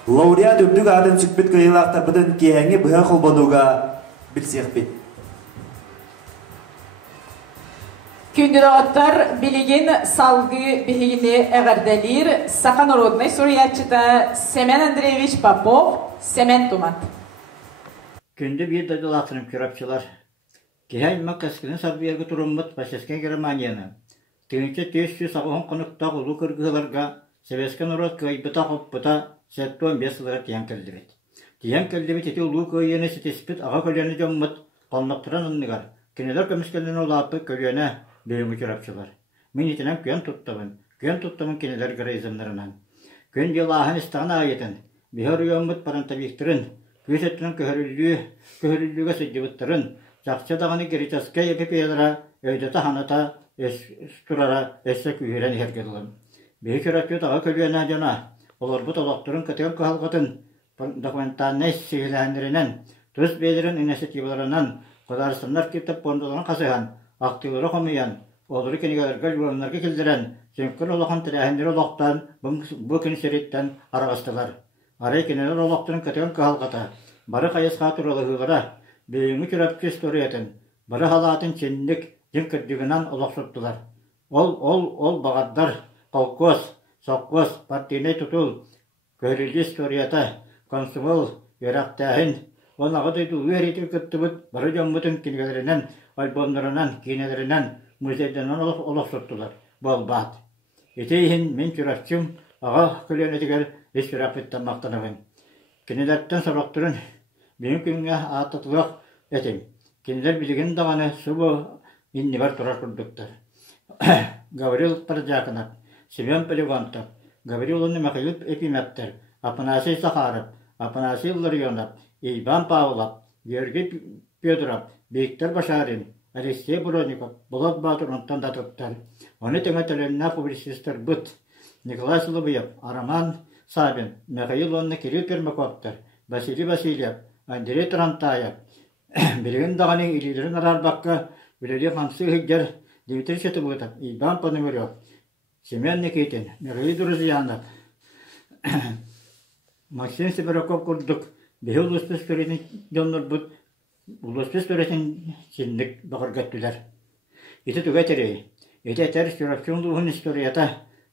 Лауреат үрдік адын сүкпет күйелақтар бұдын кейәңі бұға қолбануға білсек бет. Күнді оттар білеген салғы бігіне әғарделер Саха Народный Суриятчыта Семен Андреевич Попов, Семен Тумат. Күнді бір дадылатырым көрапчылар. Кейхән мәккәскінің сарбиярғы тұрыммыт Башескен Германияны. Түйінші 500 сағығын қонықта ғылу кіргілерға Советский народ көйбіта қоппыта 7-15 лыра тиян кәлдібет. Тиян кәлдібет еті ұлу көйені сетеспіт аға көлені жоммыт қонлықтыран ұнныгар. Кенелер көміскелінің олапы көлені бөлімі көрапчылар. Мен етінен көн тұттымын кенелер грейзімлерінен. Көн делағын істіған айетін, бігер үйомыт парантабиктірін, көз еттінің көхірілігі сөйдебіттірін, жақсы дағаны керетасқа епепейлера, өйдеті ханата, тұрара, өсі күйірен ергелілім. Бегі көрапчы таға көлуена жана, олар бұт олақтырын көтен көхалғатын, документальный сигиләндеренен, төс бейлерин инициативаларынан, кодарсыннар киптеп пондоларын касыхан, актылары хомыян, олары кенегелерге юанларга келдерен, сенкін олахан тірәхендері олақтан, бұл күн сереттен арағастылар. Арай кенелер олақтырын кәтіген кағалғата, бары қайысқа туралығығыра, бейіңі көрәпке историятын, бары халатын ченлік жын кірдігінен олақсыптылар. Ол бағаддар, қолкос, соққос, партийный тұтыл, көрілді историята, консумол, ерақтағын, олағы дойду үйәреті күттібіт, бары жомбытын кенегелерінен, альбомларынан, кинелерінен, музейденен олақсыптылар. Бол бат. Етейін мен жүрәпчім, аға көлөнетігер ес жүрәпіттен мақтанығын. Кенелерттен сабақтырын, мен күнге атытылық етім. Кенелер білген дағаны сұбы инні бар тұрар күрдіктір. Гаврил Парджакынап, Семен Полигонтов, Гаврил оны Михаил Эпиметтер, Апанасий Сахаров, Апанасий Ларионов, Иван Павлов, Георгий Петров, Виктор Башарин, Алексей Буроников, Болот Батуронтан датыптар. Оны теңетеленіне публицистер бұт. Николай Соловьев, Араман Сабин, Михаил Онны Кирилл Пермаковтар, Василий Васильев, Андрей Тарантаев. Білген дағаның илилерін арарбаққа Валерий Хамсыгер, Дмитрий Четыбытов, Иван Пономарев, Семен Никитин, Михаил Друзьянов, Максим Сибираков Курдук, Бехил Успес Перетин Доннор Бут, Успес Перетин Синдик Бақыргаттылар. Ити түгәтерей. Ити әтер сүрәпчуң дұғын историята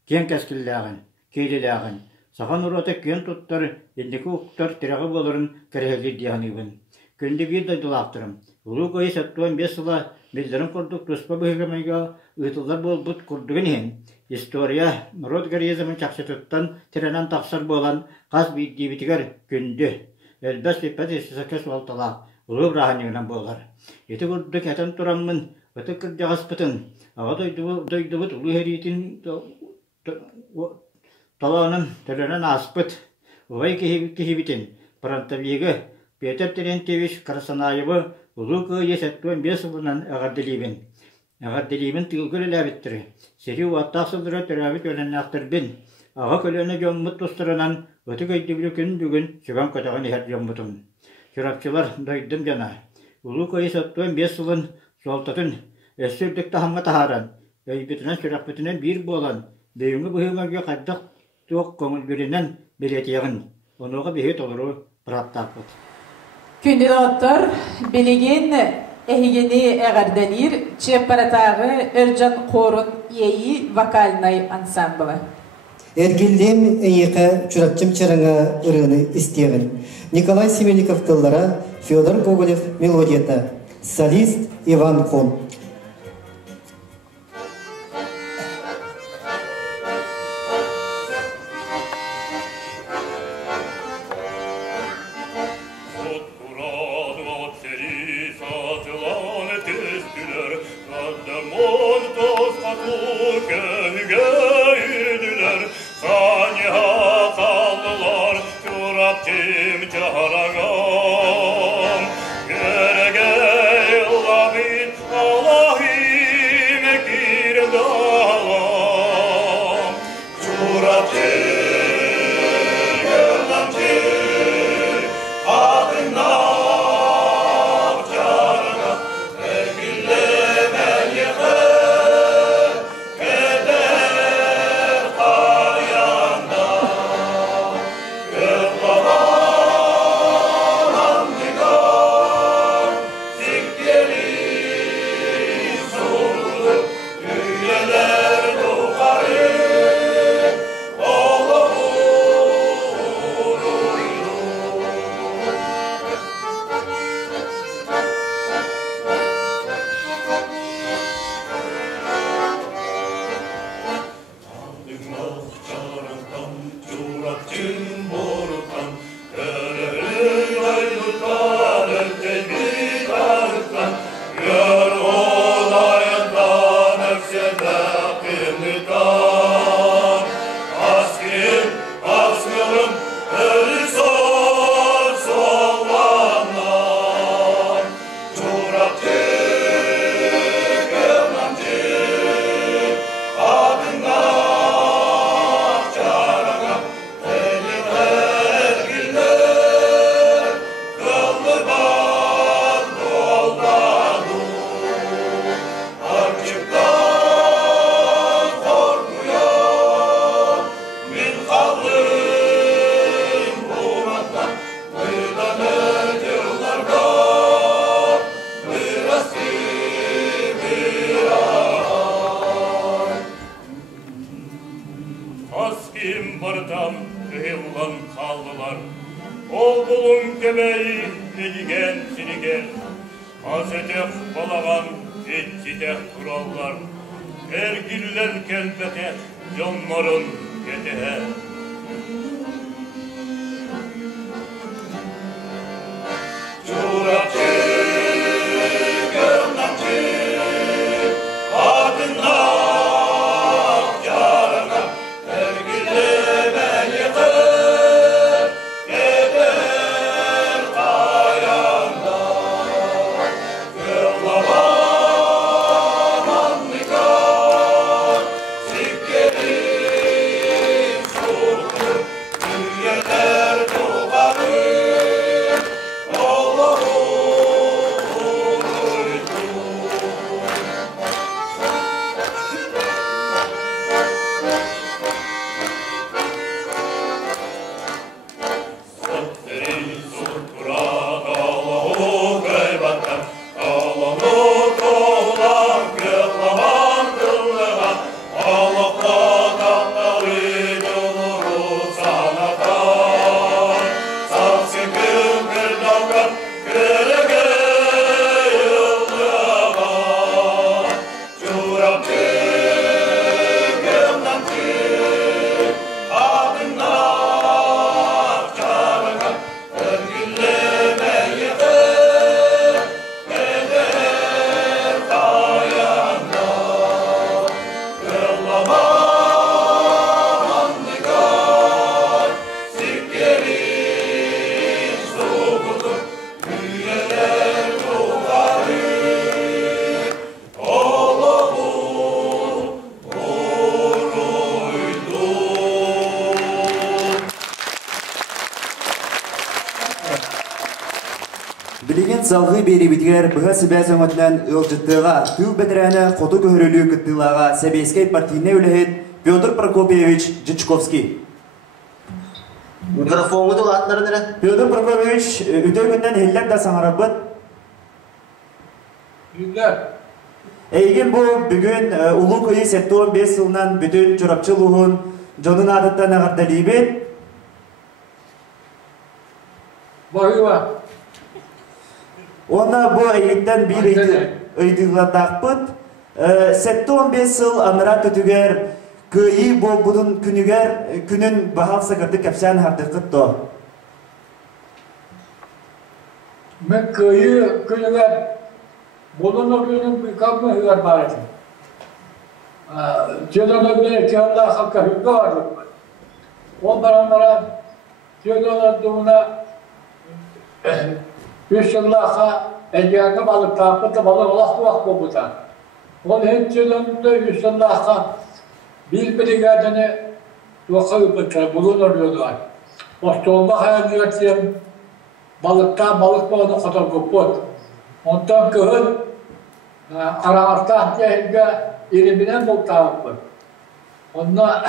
кен кәскілләғын, кейліләғын. Сахан ұраты кен тұттар, ендекі ұқтар тирағы болырын кәрәгелі дияғынығын. Көнді бір дайдылақтырым. Улу көйі сәттуан бес сыла білдерін құрдық тұспа бұғығымайға ұйтылар бол бұд құрдығын ең. История, мұрот гарезімін чақсетіттан тиренан тақсар болан қаз бейдебетігер көнді. Әлбәс бепәд есісәке суалтала, улу браханығынан болар. Еті құрдық әтін тұрамын, өті кірдіғас бұтын. Аға дойдыбыт улу хәретін таланын тіренан аспыт. Увай кехебетін. Парантавиегі Петр Терентьевич Красанаевы улу көйе сәттуан бес ұлынан әғарделейбін. Әғарделейбін тылгүр әләбіттірі. Сері уаттақ сылдыра түрәбіт өләннақтырбін. Аға көлөні жоммыт тұстырынан өті көйдебілі күн бүгін сүган көтіған әр жоммытым. Сүрапчылар дойдым жана. Улу көйе сәттуан бес ұлын жолтатын өссүрдік тахамға тахаран. Өйбітінен сүрапбітінен бір болан. Бейіңі бұхыларға қайдақ тоқ көңіл бірінен білетеғін. Онуға бейет олыру бұраттақпыт. Күнді доғыттар, білеген әйгені әғарданир чепаратағы өржан қорын ейі вокальнай ансамблы. Эргилдем эйеқі чүрапчым чараңа ұрыны істеғін. Николай Семенников тыллара, Федор Гоголев мелодията. Солист Иван Кон. barıtan kıyılan kaldılar. Oğlum kebeyi edigen sinigen, hasetek balagan etçitek kurallar. Ergiller kelbete yonların yetehe. Çurakçı, görnakçı, adından yarına, ergilleme yıkır, gider kayanda. Kırlaman anlıkar, sikkerin sultu, dünyeler doğarır, Билеген залғы бері бітігер бұға сібә заңатынан ұлжыттыға, тыл бәтірәні қоты көхірілі күттілаға сәбейскай партийне өліхет Петр Прокопьевич Жичковский. Микрофонғы тұл атынарын әрі? Петр Прокопьевич үтер күннен хеллер да саңарабыт. Әйген бұл бүгін ұлы көйі 15 жылынан бүтін жұрапчылығын жонын адыттан ағарда лейбет. Бағыва. Оны бұл әйеттен бір өйдіғла тақпыт. 15 жыл аныра түтігер көйі бұл бұдың күнін бағал сығырды кәпсән харды қытты. Мен көйі күнігер бұдың өкінің бұйқамы үйер бар едің. Теден өкіне кеғалда қалқа үйгі бар өкін. Ол баранлара теден өкіне 3 жыллаға әдияғы балық тапыды, балық олақ-туақ болуда. Ол әйтчелерінде 3 жыллаға бір-бірігәдіні тоқы үпітті, бұлын өрледі бар. Остолма қаян үйретсем, балықта балық болуды қодар көп болды. Онтан көхін қарағыртан кәйінгі ерімінен бұл тағып болды. Онына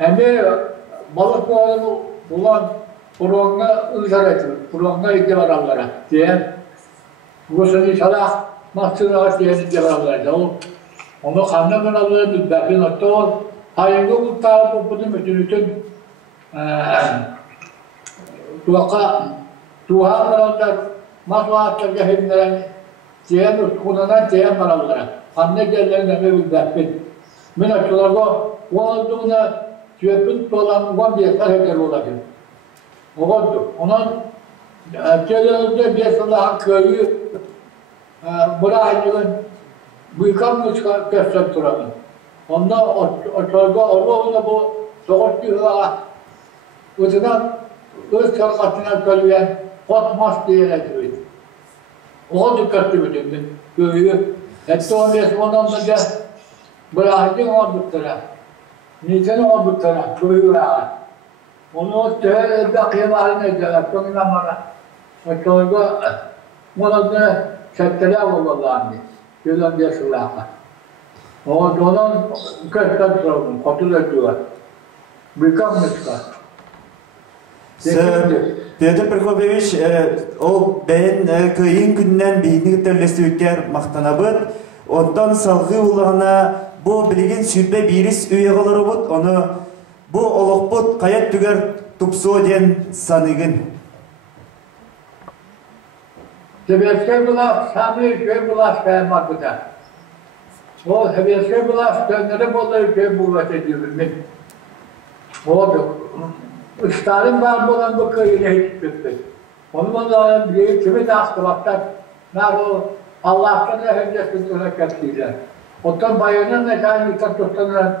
әме балық болуды бұлан Kur'an'a ızhar etmiş, Kur'an'a ilgi varanlara diye bu seni şalak mahsura diye ilgi varanlara onu kanlı varanlara bir bakın otur hayırlı kurtarıp bu bütün tuha varanlar maslahatlar gehimlerin diye kullanan diye varanlara kanlı gellerine bir bakın minatçılarda o olduğuna tüyepin dolan ulan bir yeter olabilir. Oldu. Onun Tölönünde bir sınavın köyü Burayı'nın büyükam göster duralım. Ondan oturdu, orada bu soğuk bir hava ucundan öz şarkasına söyleyen Kotmas diye ediyordu. O dikkatli bütün köyü. Hepsi ondan da Burayı'nın oldukları. Niçin oldukları köyü var. Onu bakıya haline ediyorlar. Çok inanmana. Sonra bunun çetteler olurlardı. Yüzden bir sırlarla. Onun köşkten sorumlu. Kotul ediyorlar. Büyükanmışlar. Петр Прокопьевич, ол бәйін көйін күннен бейінні күттерлесті өткер мақтанабыд. Ондан салғы ұлығына бұл білген сүрбе бейріс өйеғалары бұд. Оны Bu oluqput kayat tüger tupsu den sanıgın. Sebeske bulas, sami köy bulas kaymak bu da. O sebeske bulas döndürüp olayı köy bulas ediyorum ben. O Stalin var olan bu köyüne hiç tuttu. Onun da bir kimi de astılatlar. Allah'tan da hem de sıkıntına kaçıyla. Ondan bayanın ne kadar yıkak tutanlar,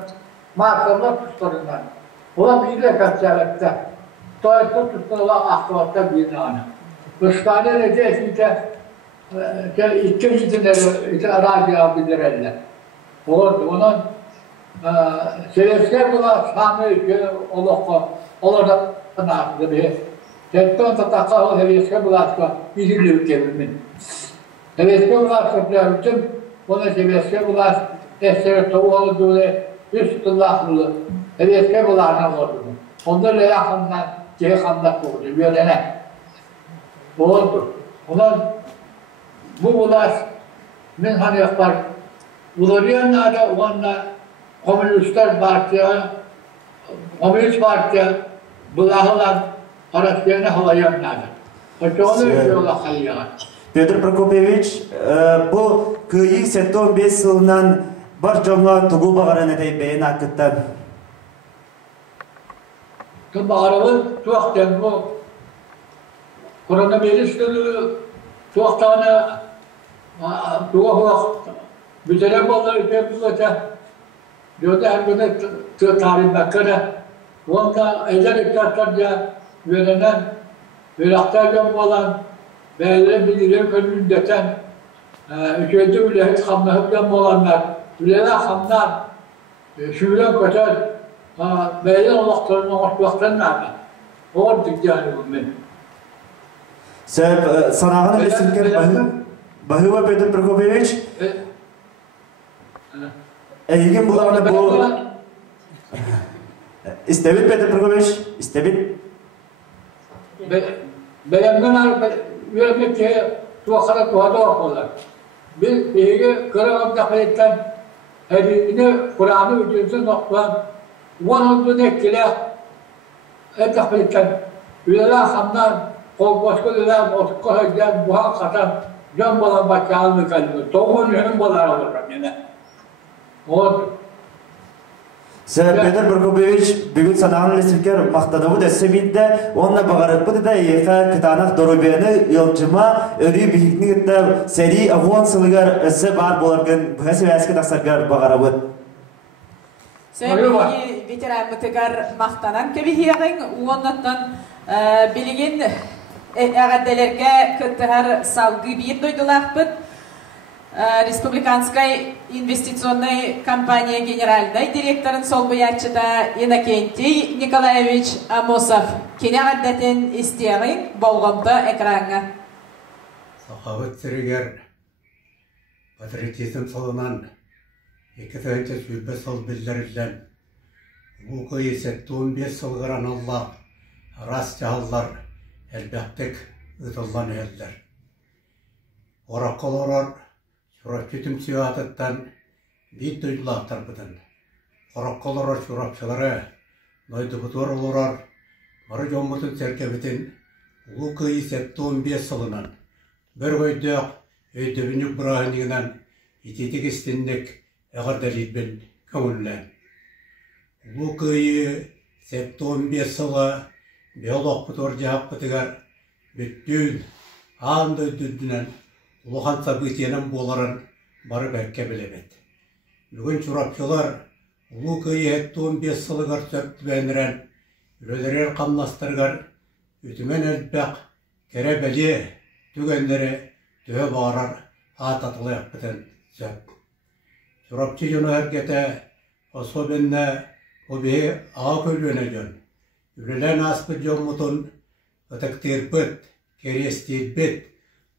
markalar tutanlar. Ola bir de kaçarakta. Toyakta tutanlar astılatlar bir tane. Stalin edesinde iki izinleri arazi abilerle. Onun Selefler bular, Sami Olorda naklı bir. Tekton tatakal hevesle bularsa bizimle ülkemin. Hevesle bularsa bütün ona hevesle bular esere tavu olduğu üstüllahlı hevesle bularına oldu. Onlarla yakından cehanda kurdu, yönene. Bu oldu. Ona bu bular min hani yapar. Bulariyanlar da onunla Komünistler Partiya bulağılar araslarına havayanlardı. Onu öyle kayıyan. Petr Prokopyevich, bu kıyı 15 yılından bir jonga tugu bağıran edey beyin hakkıttan. Bağırığı tuğaktan bu koronavirüsleri tuğaktağına tuğak bütüne bağlı ülke bu zaten diyordu her günde tarih bakana. Ondan eğer iktidarlarca verilen veraklarca olan belirli bilgileri önündeten ülkede ülke hamlahıptan olanlar, ülkeler hamlar, şüphelen kadar belirli Allah'tan ortaklarının adı. Orada yani bu ben. Sanağını resimler Bahıva Petr Prokopyevich Eğin bulağını bu İstevit Petr Prokopyevich, istevit. Beğenmeler vermek ki tuğakara tuğada okuyorlar. Bir bilgi kırağım dakikaten elini Kur'an'ı ödüyorsun noktadan onun bu nekkile dakikaten üyeler hamdan başka üyeler otukka hocam bu hakikaten can bolan bakağını kalıyor. Doğun yönüm bolar alırım yine. O Petr Prokopyevich bugün sanağını resimler maqtadığı desse bidde onunla bağırıp da yeka kıtanak dorobiyani yılcıma örü bihikni gitta seri avon sılıgar esse bar bolargan bu eski daksargar bağırıp. Sevgili veteranlıklar maqtanan kebihiyağın ondan bilgin ağadelerge kıttahar salgı bir doydulaqpıt. Республиканской инвестиционной компании генеральный директорын солбуячыда Иннокентий Николаевич Амосов. Кене ғаддетін істеғин болғымды экранға. Сақавыт сірігер патриотизм солынан екі тәнче сүлбе сол білдірілден бұл көйі 15 сылғыран Allah рас жағалар әлбәқтік ұтылған әлдер. Ораққыларар Şurapçıtım süyatıttan bir duydular бұдын. Qoraqqolara şurapçıları, noydu budur olurar, barı jombutun serkebетін ұлы күйі 15 сылынан. Bir көйдіқ өйдебінік бірағынығынан итетік істендік әғір дәлетбен көңілі. Ұлы күйі 15 сылы биолог бұтор жағып бұтығар бүттін, аңды өйдідінен Улухан сабытиянын боларын бары бәкке білемет. Бүгін чурапчылар ұлы көйі 15 сылығар сөпті бәнірен, үлелерер қамнастырғар, үтімен әлбәқ, кере бәле, түгендері төе бағарар, ататылы әппітін сөп. Чурапчы жоны әргеті, особенне обе аға көлуіне жон. Үлелен аспыт жон мұтын, ұтықтырпыт, керестейбет,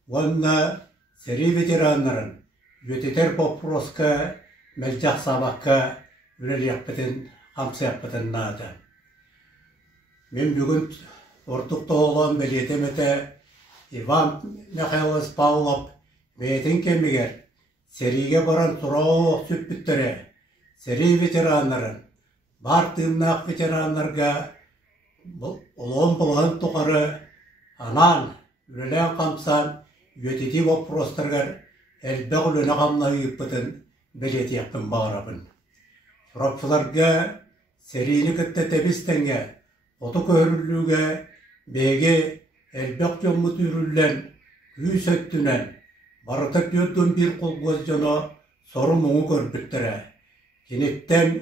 онна Сери ветеранларын өтетер попроска мәлжақ сабаққа үлел яқпытын, қамсы яқпытын нады. Мен бүгін ортықта olan белетеметі Иван Михайлович Павлов бәйтін кемігер Сериге баран сұрауы сүппіттері Сери ветеранларын бар тыымнаак ветеранларга олоон болған туқары анан үлелен қамсан үетети вопростаргар элбек үлөне қамнайыппытын белетияппын бағарабын. Сурапчыларга серийни кытта тебистенге, оту көрүлүүгө беге элбек жоммут үрүллен күйс өттүнен барытып жөттүн бир колгоз жоно сору муңу көрбүттөрө. Кенеттен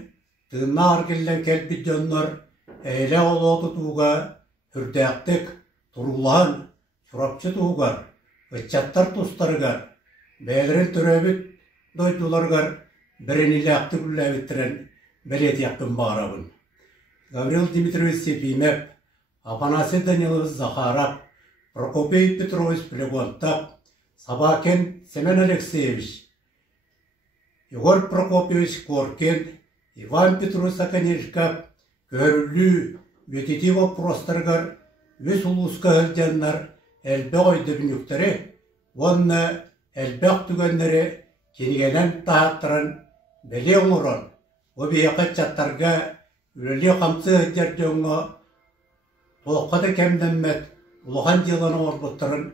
тыынна аргеллен келбит жоннор эйле олооту тууга хүрдээктик турулаан сурапчы туугар, ыччаттар тустарыгар, бээлерин төрөбүт дойдуларгар бірін иләкті бүләвіттерін білет яқпын бағарабын. Гаврил Дмитриевич Сепимев, Афанасий Данилович Захаров, Прокопий Петрович Плегонтов, Собакин Семен Алексеевич, Егор Прокопьевич Коркин, Иван Петрович Саканишков, көрілі өтети вопростаргар өз улуска өлденнар әлбек ойдыбынюктары, онны әлбек түгеннері кенегенен тағаттырын біле оңырын, обияқы чаттарға үлілі қамсы өдердіңі тоққыды кемденмет ұлған жыланы орбыттырын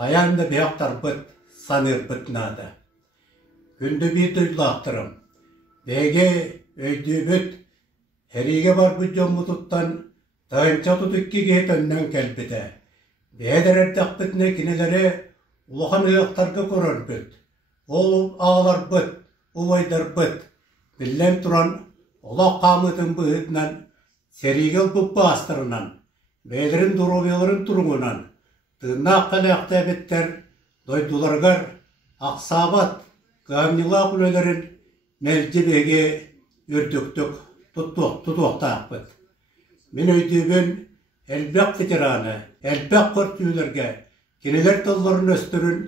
аяңды бияқтар бұт, саныр бұтнады. Күнді бейт ұйлақтырым, бәге өйді бүт, әриге бар бұт жомы тұттан тайынша тұтықки кетіннен кәлбіді. Бәдір әрдіқ бүтіне кенелері ұлған ұяқтарға көрір бүт. Ол ağlar бұт, ұвайдар бұт, біллен тұран, олақ қамытын бұғытынан, серигел бұппы астырынан, бәдірін дұробелерін тұрғынан, тығына қалақты әбеттер, дойдуларғар, ақсабат, ғамнила құлөлерін мәлдебеге үрдіктік тұтуқтақ бұт. Мен өйдебін әлбәк ветераны, әлбәк қорттүйілерге, кенелер талларын өстірін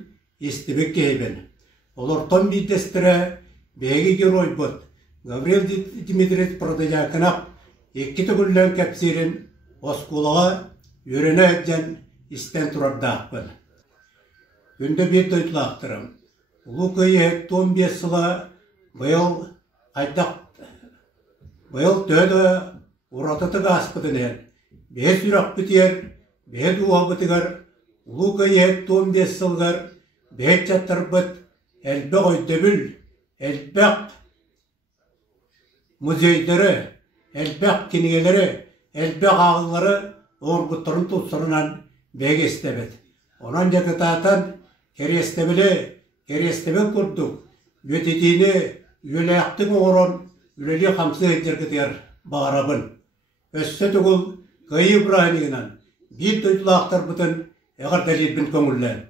естібек кейбін. Олортон бидестіре бәгі герой бұд. Гаврил Дмитриевич Продолякынақ екі түгіллен кәпсерін оскулаға үйрене әбден істен тұрардақ бұд. Күнді бет дойтлақтырым. Ұлы көйі 15 сыла бұйыл төді ұратытық аспыдынен. Бәз үрақ бітер, бәд уа бітігір. Ұлы көйі 15 сылғар бәд жаттар бұд. Әлбәк өйдебіл, әлбәк музейдері, әлбәк кенегелері, әлбәк ағылары орғыттырын тұтсырынан бәг естебет. Онан жакытаатан керестебе күрдік. Өтетейіне үләяқтың оғырын үлелі қамсы әдергідер бағарабын. Өсті түгіл ғайы бұрайынығынан бір дөйтілақтар бұтын әғір дәлетбін көңіллән.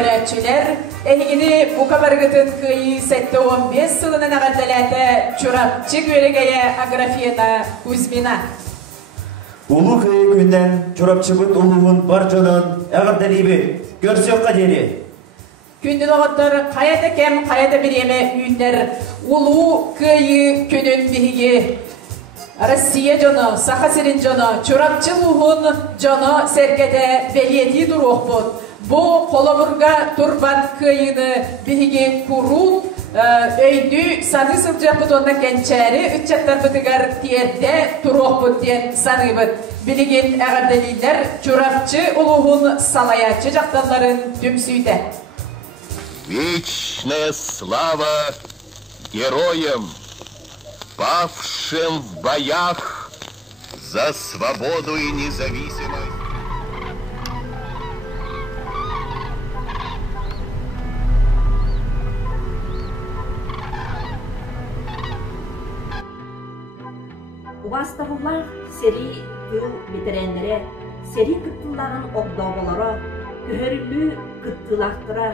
görәtçüler, ehgini bu kabargıtın kıyı 7-15 sılının ağaddalatı çurapçı görегeye Agrafena Kuzmina. Ulu kıyı günden çorapçımın uluğun barcanın ağaddalibi görsök kaderi. Kündün oğutlar kayada kem kayada bir yeme üyünler ulu kıyı günün bihigi Россия жана, Сахасирин жана, Чурапчылуғын жана сәргеде белиети дуруқ бұд. Бұ қолабырға турбан күйіні бігі күрун өйді саны сылжақ бұд онна кәнчәрі үтчаттар бұдығар тиерде туруқ бұд ден саны бұд. Білеген әғардалилер Чурапчы ұлуғын салаячы жақтанларын дүмсүйді. Вечная слава героям, павшим в боях за свободу и независимость. Уастағылар сери ыл бетерендері, сери кыттылағын оғдауғылары, күхөрілі кыттылақтыра,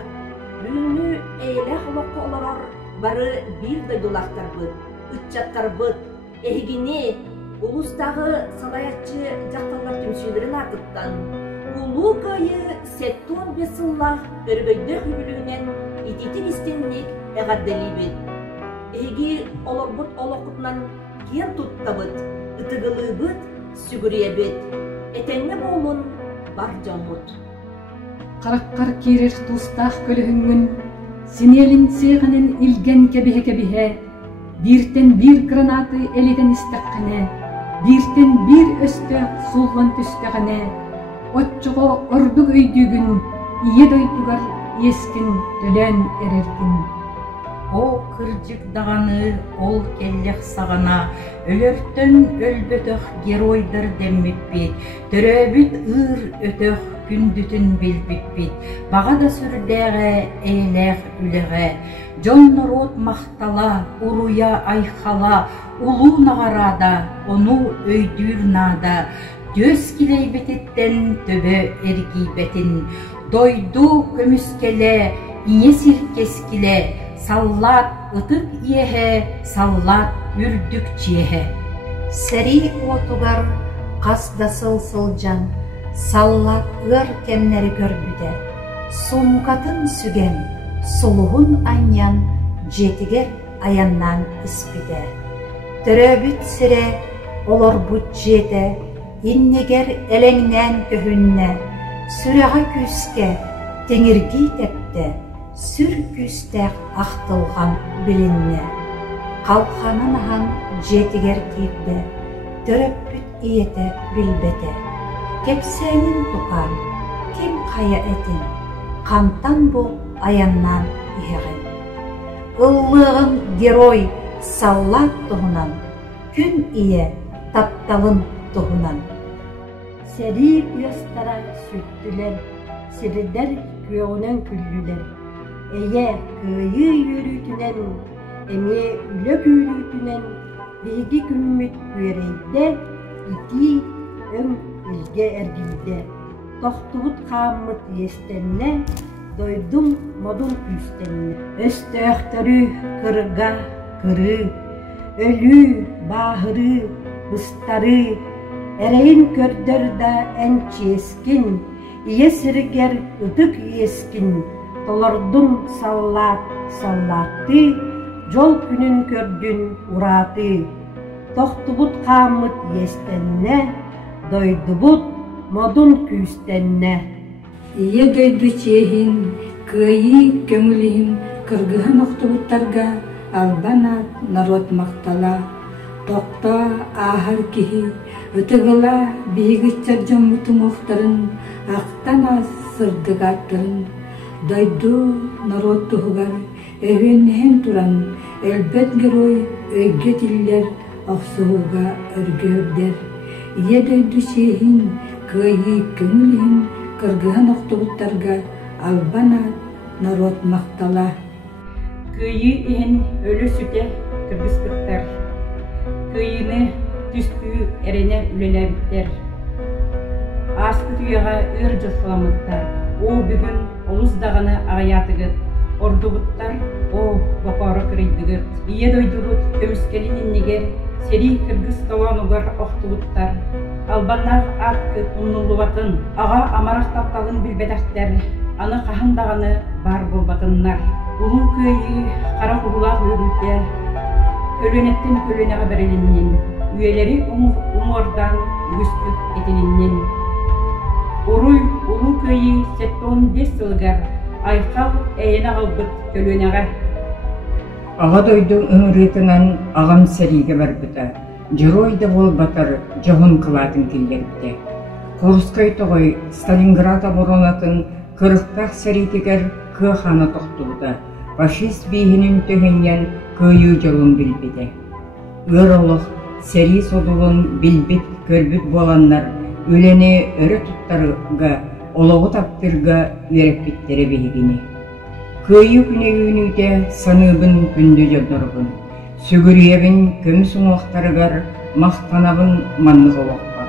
бүгіні әйлі қылыққа оларар бары бір дайдулақтар бұд. Үтчаттар бұд, әйгіне ұлыстағы салаятчы жақтанлар түмсүйлерін артыптан, ұлу қайы 7-15 сыллақ өрбөйді хүбілігінен итетін істеннік әғаддәлі бұд. Әйгі олар бұд олақытынан кен тұтта бұд, ұтығылы бұд, сүгірия бұд, әтәңі болын бар жан бұд. Қараққар керер тұстақ көлігіңін, сенелін сеғінен илген кәбіхе, Биртен бир гранаты эледен истәккәнә, биртен бир өстәк сулган төстәгәнә, отчыга ордук өйдүгүн, ие дойдугар ескин төлән эрердин. О кыржык даганы, ол келлек сагана, өлөртөн өлбөтөх геройдыр деммеппит, төрөбүт ыр өтөх күндүтүн билбиппит, багада сүрдәгә эйләх үлеге, жон народ мақтала, уруя айхала, улу нағарада, ону өйдүр нада, дөз килейбететтен төбө эргибетин, дойду көмүскеле, ине сиркескиле, саллат ытык иеhe, саллат үрдүк чиеhe. Сәри отугар қасда сыл-сылжан, саллат ыр кемнери көрбүдер, сумкатын сүген, Сулуғын айнян жетігер аяннан іспіде. Түрөбіт сіре олар бұт жете, иннегер әлеңнен көхінне, сүреға күске теңіргі тепті, сүр күстәк ақтылған білінне. Қалқанын аған жетігер кейді, түрөбіт иеті білбеті. Кепсенін тұқан, кем қая әтін, қантан бұл аяннан иһәген. Ыллығын герой саллат тұғынан, күн ие тапталын тұғынан. Сәри ұястара сүттілер, сірідер көғінен күллілер. Әйе күйі үйрүтінен, әме үлік үйрүтінен, бейгі күммет көрейді, ити өң үлге әргейді. Тоқтуғыт қамыт естенне, дойдум модун үстенне. Өстөқтөрү кырга кыры, өлү баһыры быстары, эрейин көрдөрда энчи эскин, ие сиригер ыдык ескин, толордун саллаты, жол күнүн көрдүн ураты. Тоқтубут камыт естенне, дойдубут модун күстенне. Ие дөйді чейін, күйі көңілін, кыргыһын оқтубуттарға албана народ мақтала. Тоқта ахар кихи, өтігіла бейгіттер жоммутун оқтарын, ақтан аз сырдығаттырын. Дойду народ тұғығар, өвеннен туран, әлбет герой өйге диллер, ақсуға өргөрдер. Ие дөйді чейін, күйі көңілін, кыргыһын оқтубуттарға албана народ мақтала. Күйі ен өлі сүте кыргызбыктар. Күйіні түстүү эрене үлелебиттер. Аскы түйеға ыр жасыламыттар. о бүгін олус дағаны ағаятыгыт, ордугуттар о бапара кірейдігіт, ие дойдугут көміскелин иннигер, сери кыргыз толанугар охтугуттар, албаннах аккыт уннулубатын, аға амарақтапталын билбедақтар, аны қахындағаны бар болбатыннар. Улу көйі қара құғылақ өрүте, көлөнеттен көлөнеға береліннен, үйелері умордан үгіспіт етініннен. Уруй улу көйі 15 жылғар, айқал әйені қалбыт көлөнеға. Аға дойдың ұңырытынан ағам сәриге бар бұта. Жыройды бол батыр жоғын қылатын келдер біте. Қорыскай тоғай Сталинграда мұронатын кырықтақ сәритігер кы ханы тоқтуыда. Фашист бейхінің төхенен көйі жолын білбеді. Өр олық сәри содылын білбіт көрбіт боланлар өлені өрі тұттарыға, олығы таптырға өреппеттері бейгіне. Көйі күне үйінуде саныбын күнді жодырғын. Сүгіребін көміс ұңақтарығар мақтанабын манныз олаққа.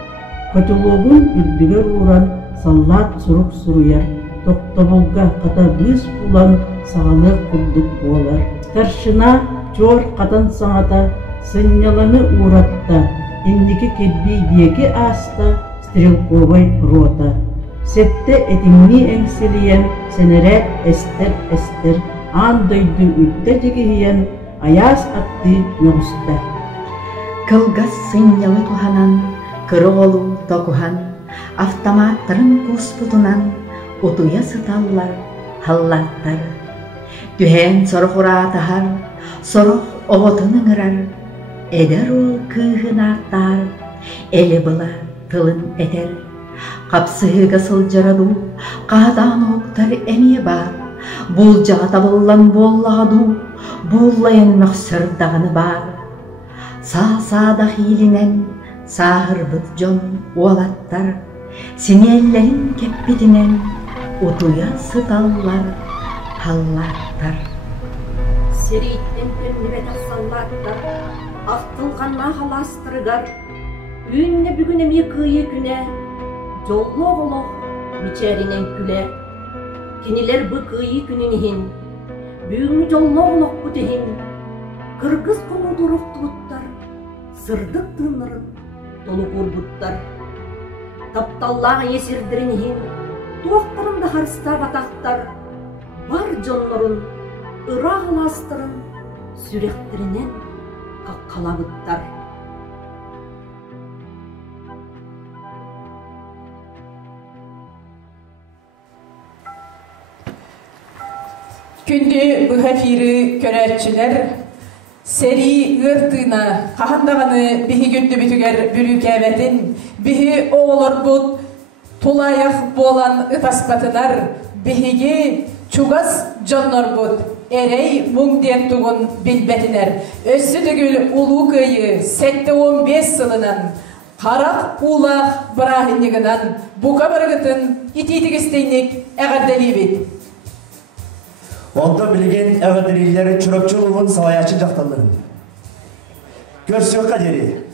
Көтілуғын үрдігер уран саллат сұрук сұруяр. Тоқтабылға қата бүз бұлан сағаны құлдық болар. Старшына жор қадан саңата сынняланы уратта. Инники кебби диеки аста стрелковой рота. Сетте этимни эңселиен сенере эстер андойду үтте жегихиен аяс атты нөғысты. Кылгас сыннялы туханан, кырыолу токухан, автоматтарын куспутунан, утуя сыталлар, халлаттар. Түхен сорох уратахар, сорох оғытын ыңырар, эдер ол кыйғын артар, эле была тылын этер. Қапсыға сылжараду, қадан оқтар әме бар, бұл жағата боллан болладу, боллайын мақсырдағыны бар. Са-сада хилінен, сағыр бұд жон уалаттар, сенеллерін кеппетінен, утуя сыталлар, халлаттар. Серейттен көннебет ақсаллаттар, ақтылғанна халастырығар, үйінне бүгін әме күйі күне, жоллоғылық мичәрінен күле. Кенелер бұ күйі күнінігін, бүгінгі жоллоғылық бұтығын, кыргыз қомылдырық тұғыттар, сырдық тынырын толы құрбыттар. Тапталлағы есірдірінігін, туақтарында харыста батақтар, бар жонларын, ұрағы ластырын, сүректерінен қаққалабыттар. Күнді бұға фирі көрәтшілер сәри ғыртына қағандағаны бігі күнді бүтігер бүрі кәвәтін, бігі оғылыр бұд тулайық болан ұтаспатынар, бігі чугас жоннор бұд, әрей мұңден тұғын білбәтінер. Өссі түгіл ұлу көйі 7-15 сылынан, қарақ ұлақ бірағынығынан, бұқа біргітін итетігістейнік әғардәлі бет. Onda bilgin əğdirlikləri çüröpçü olun salayacı caqtanların. Görsüyor kaderi.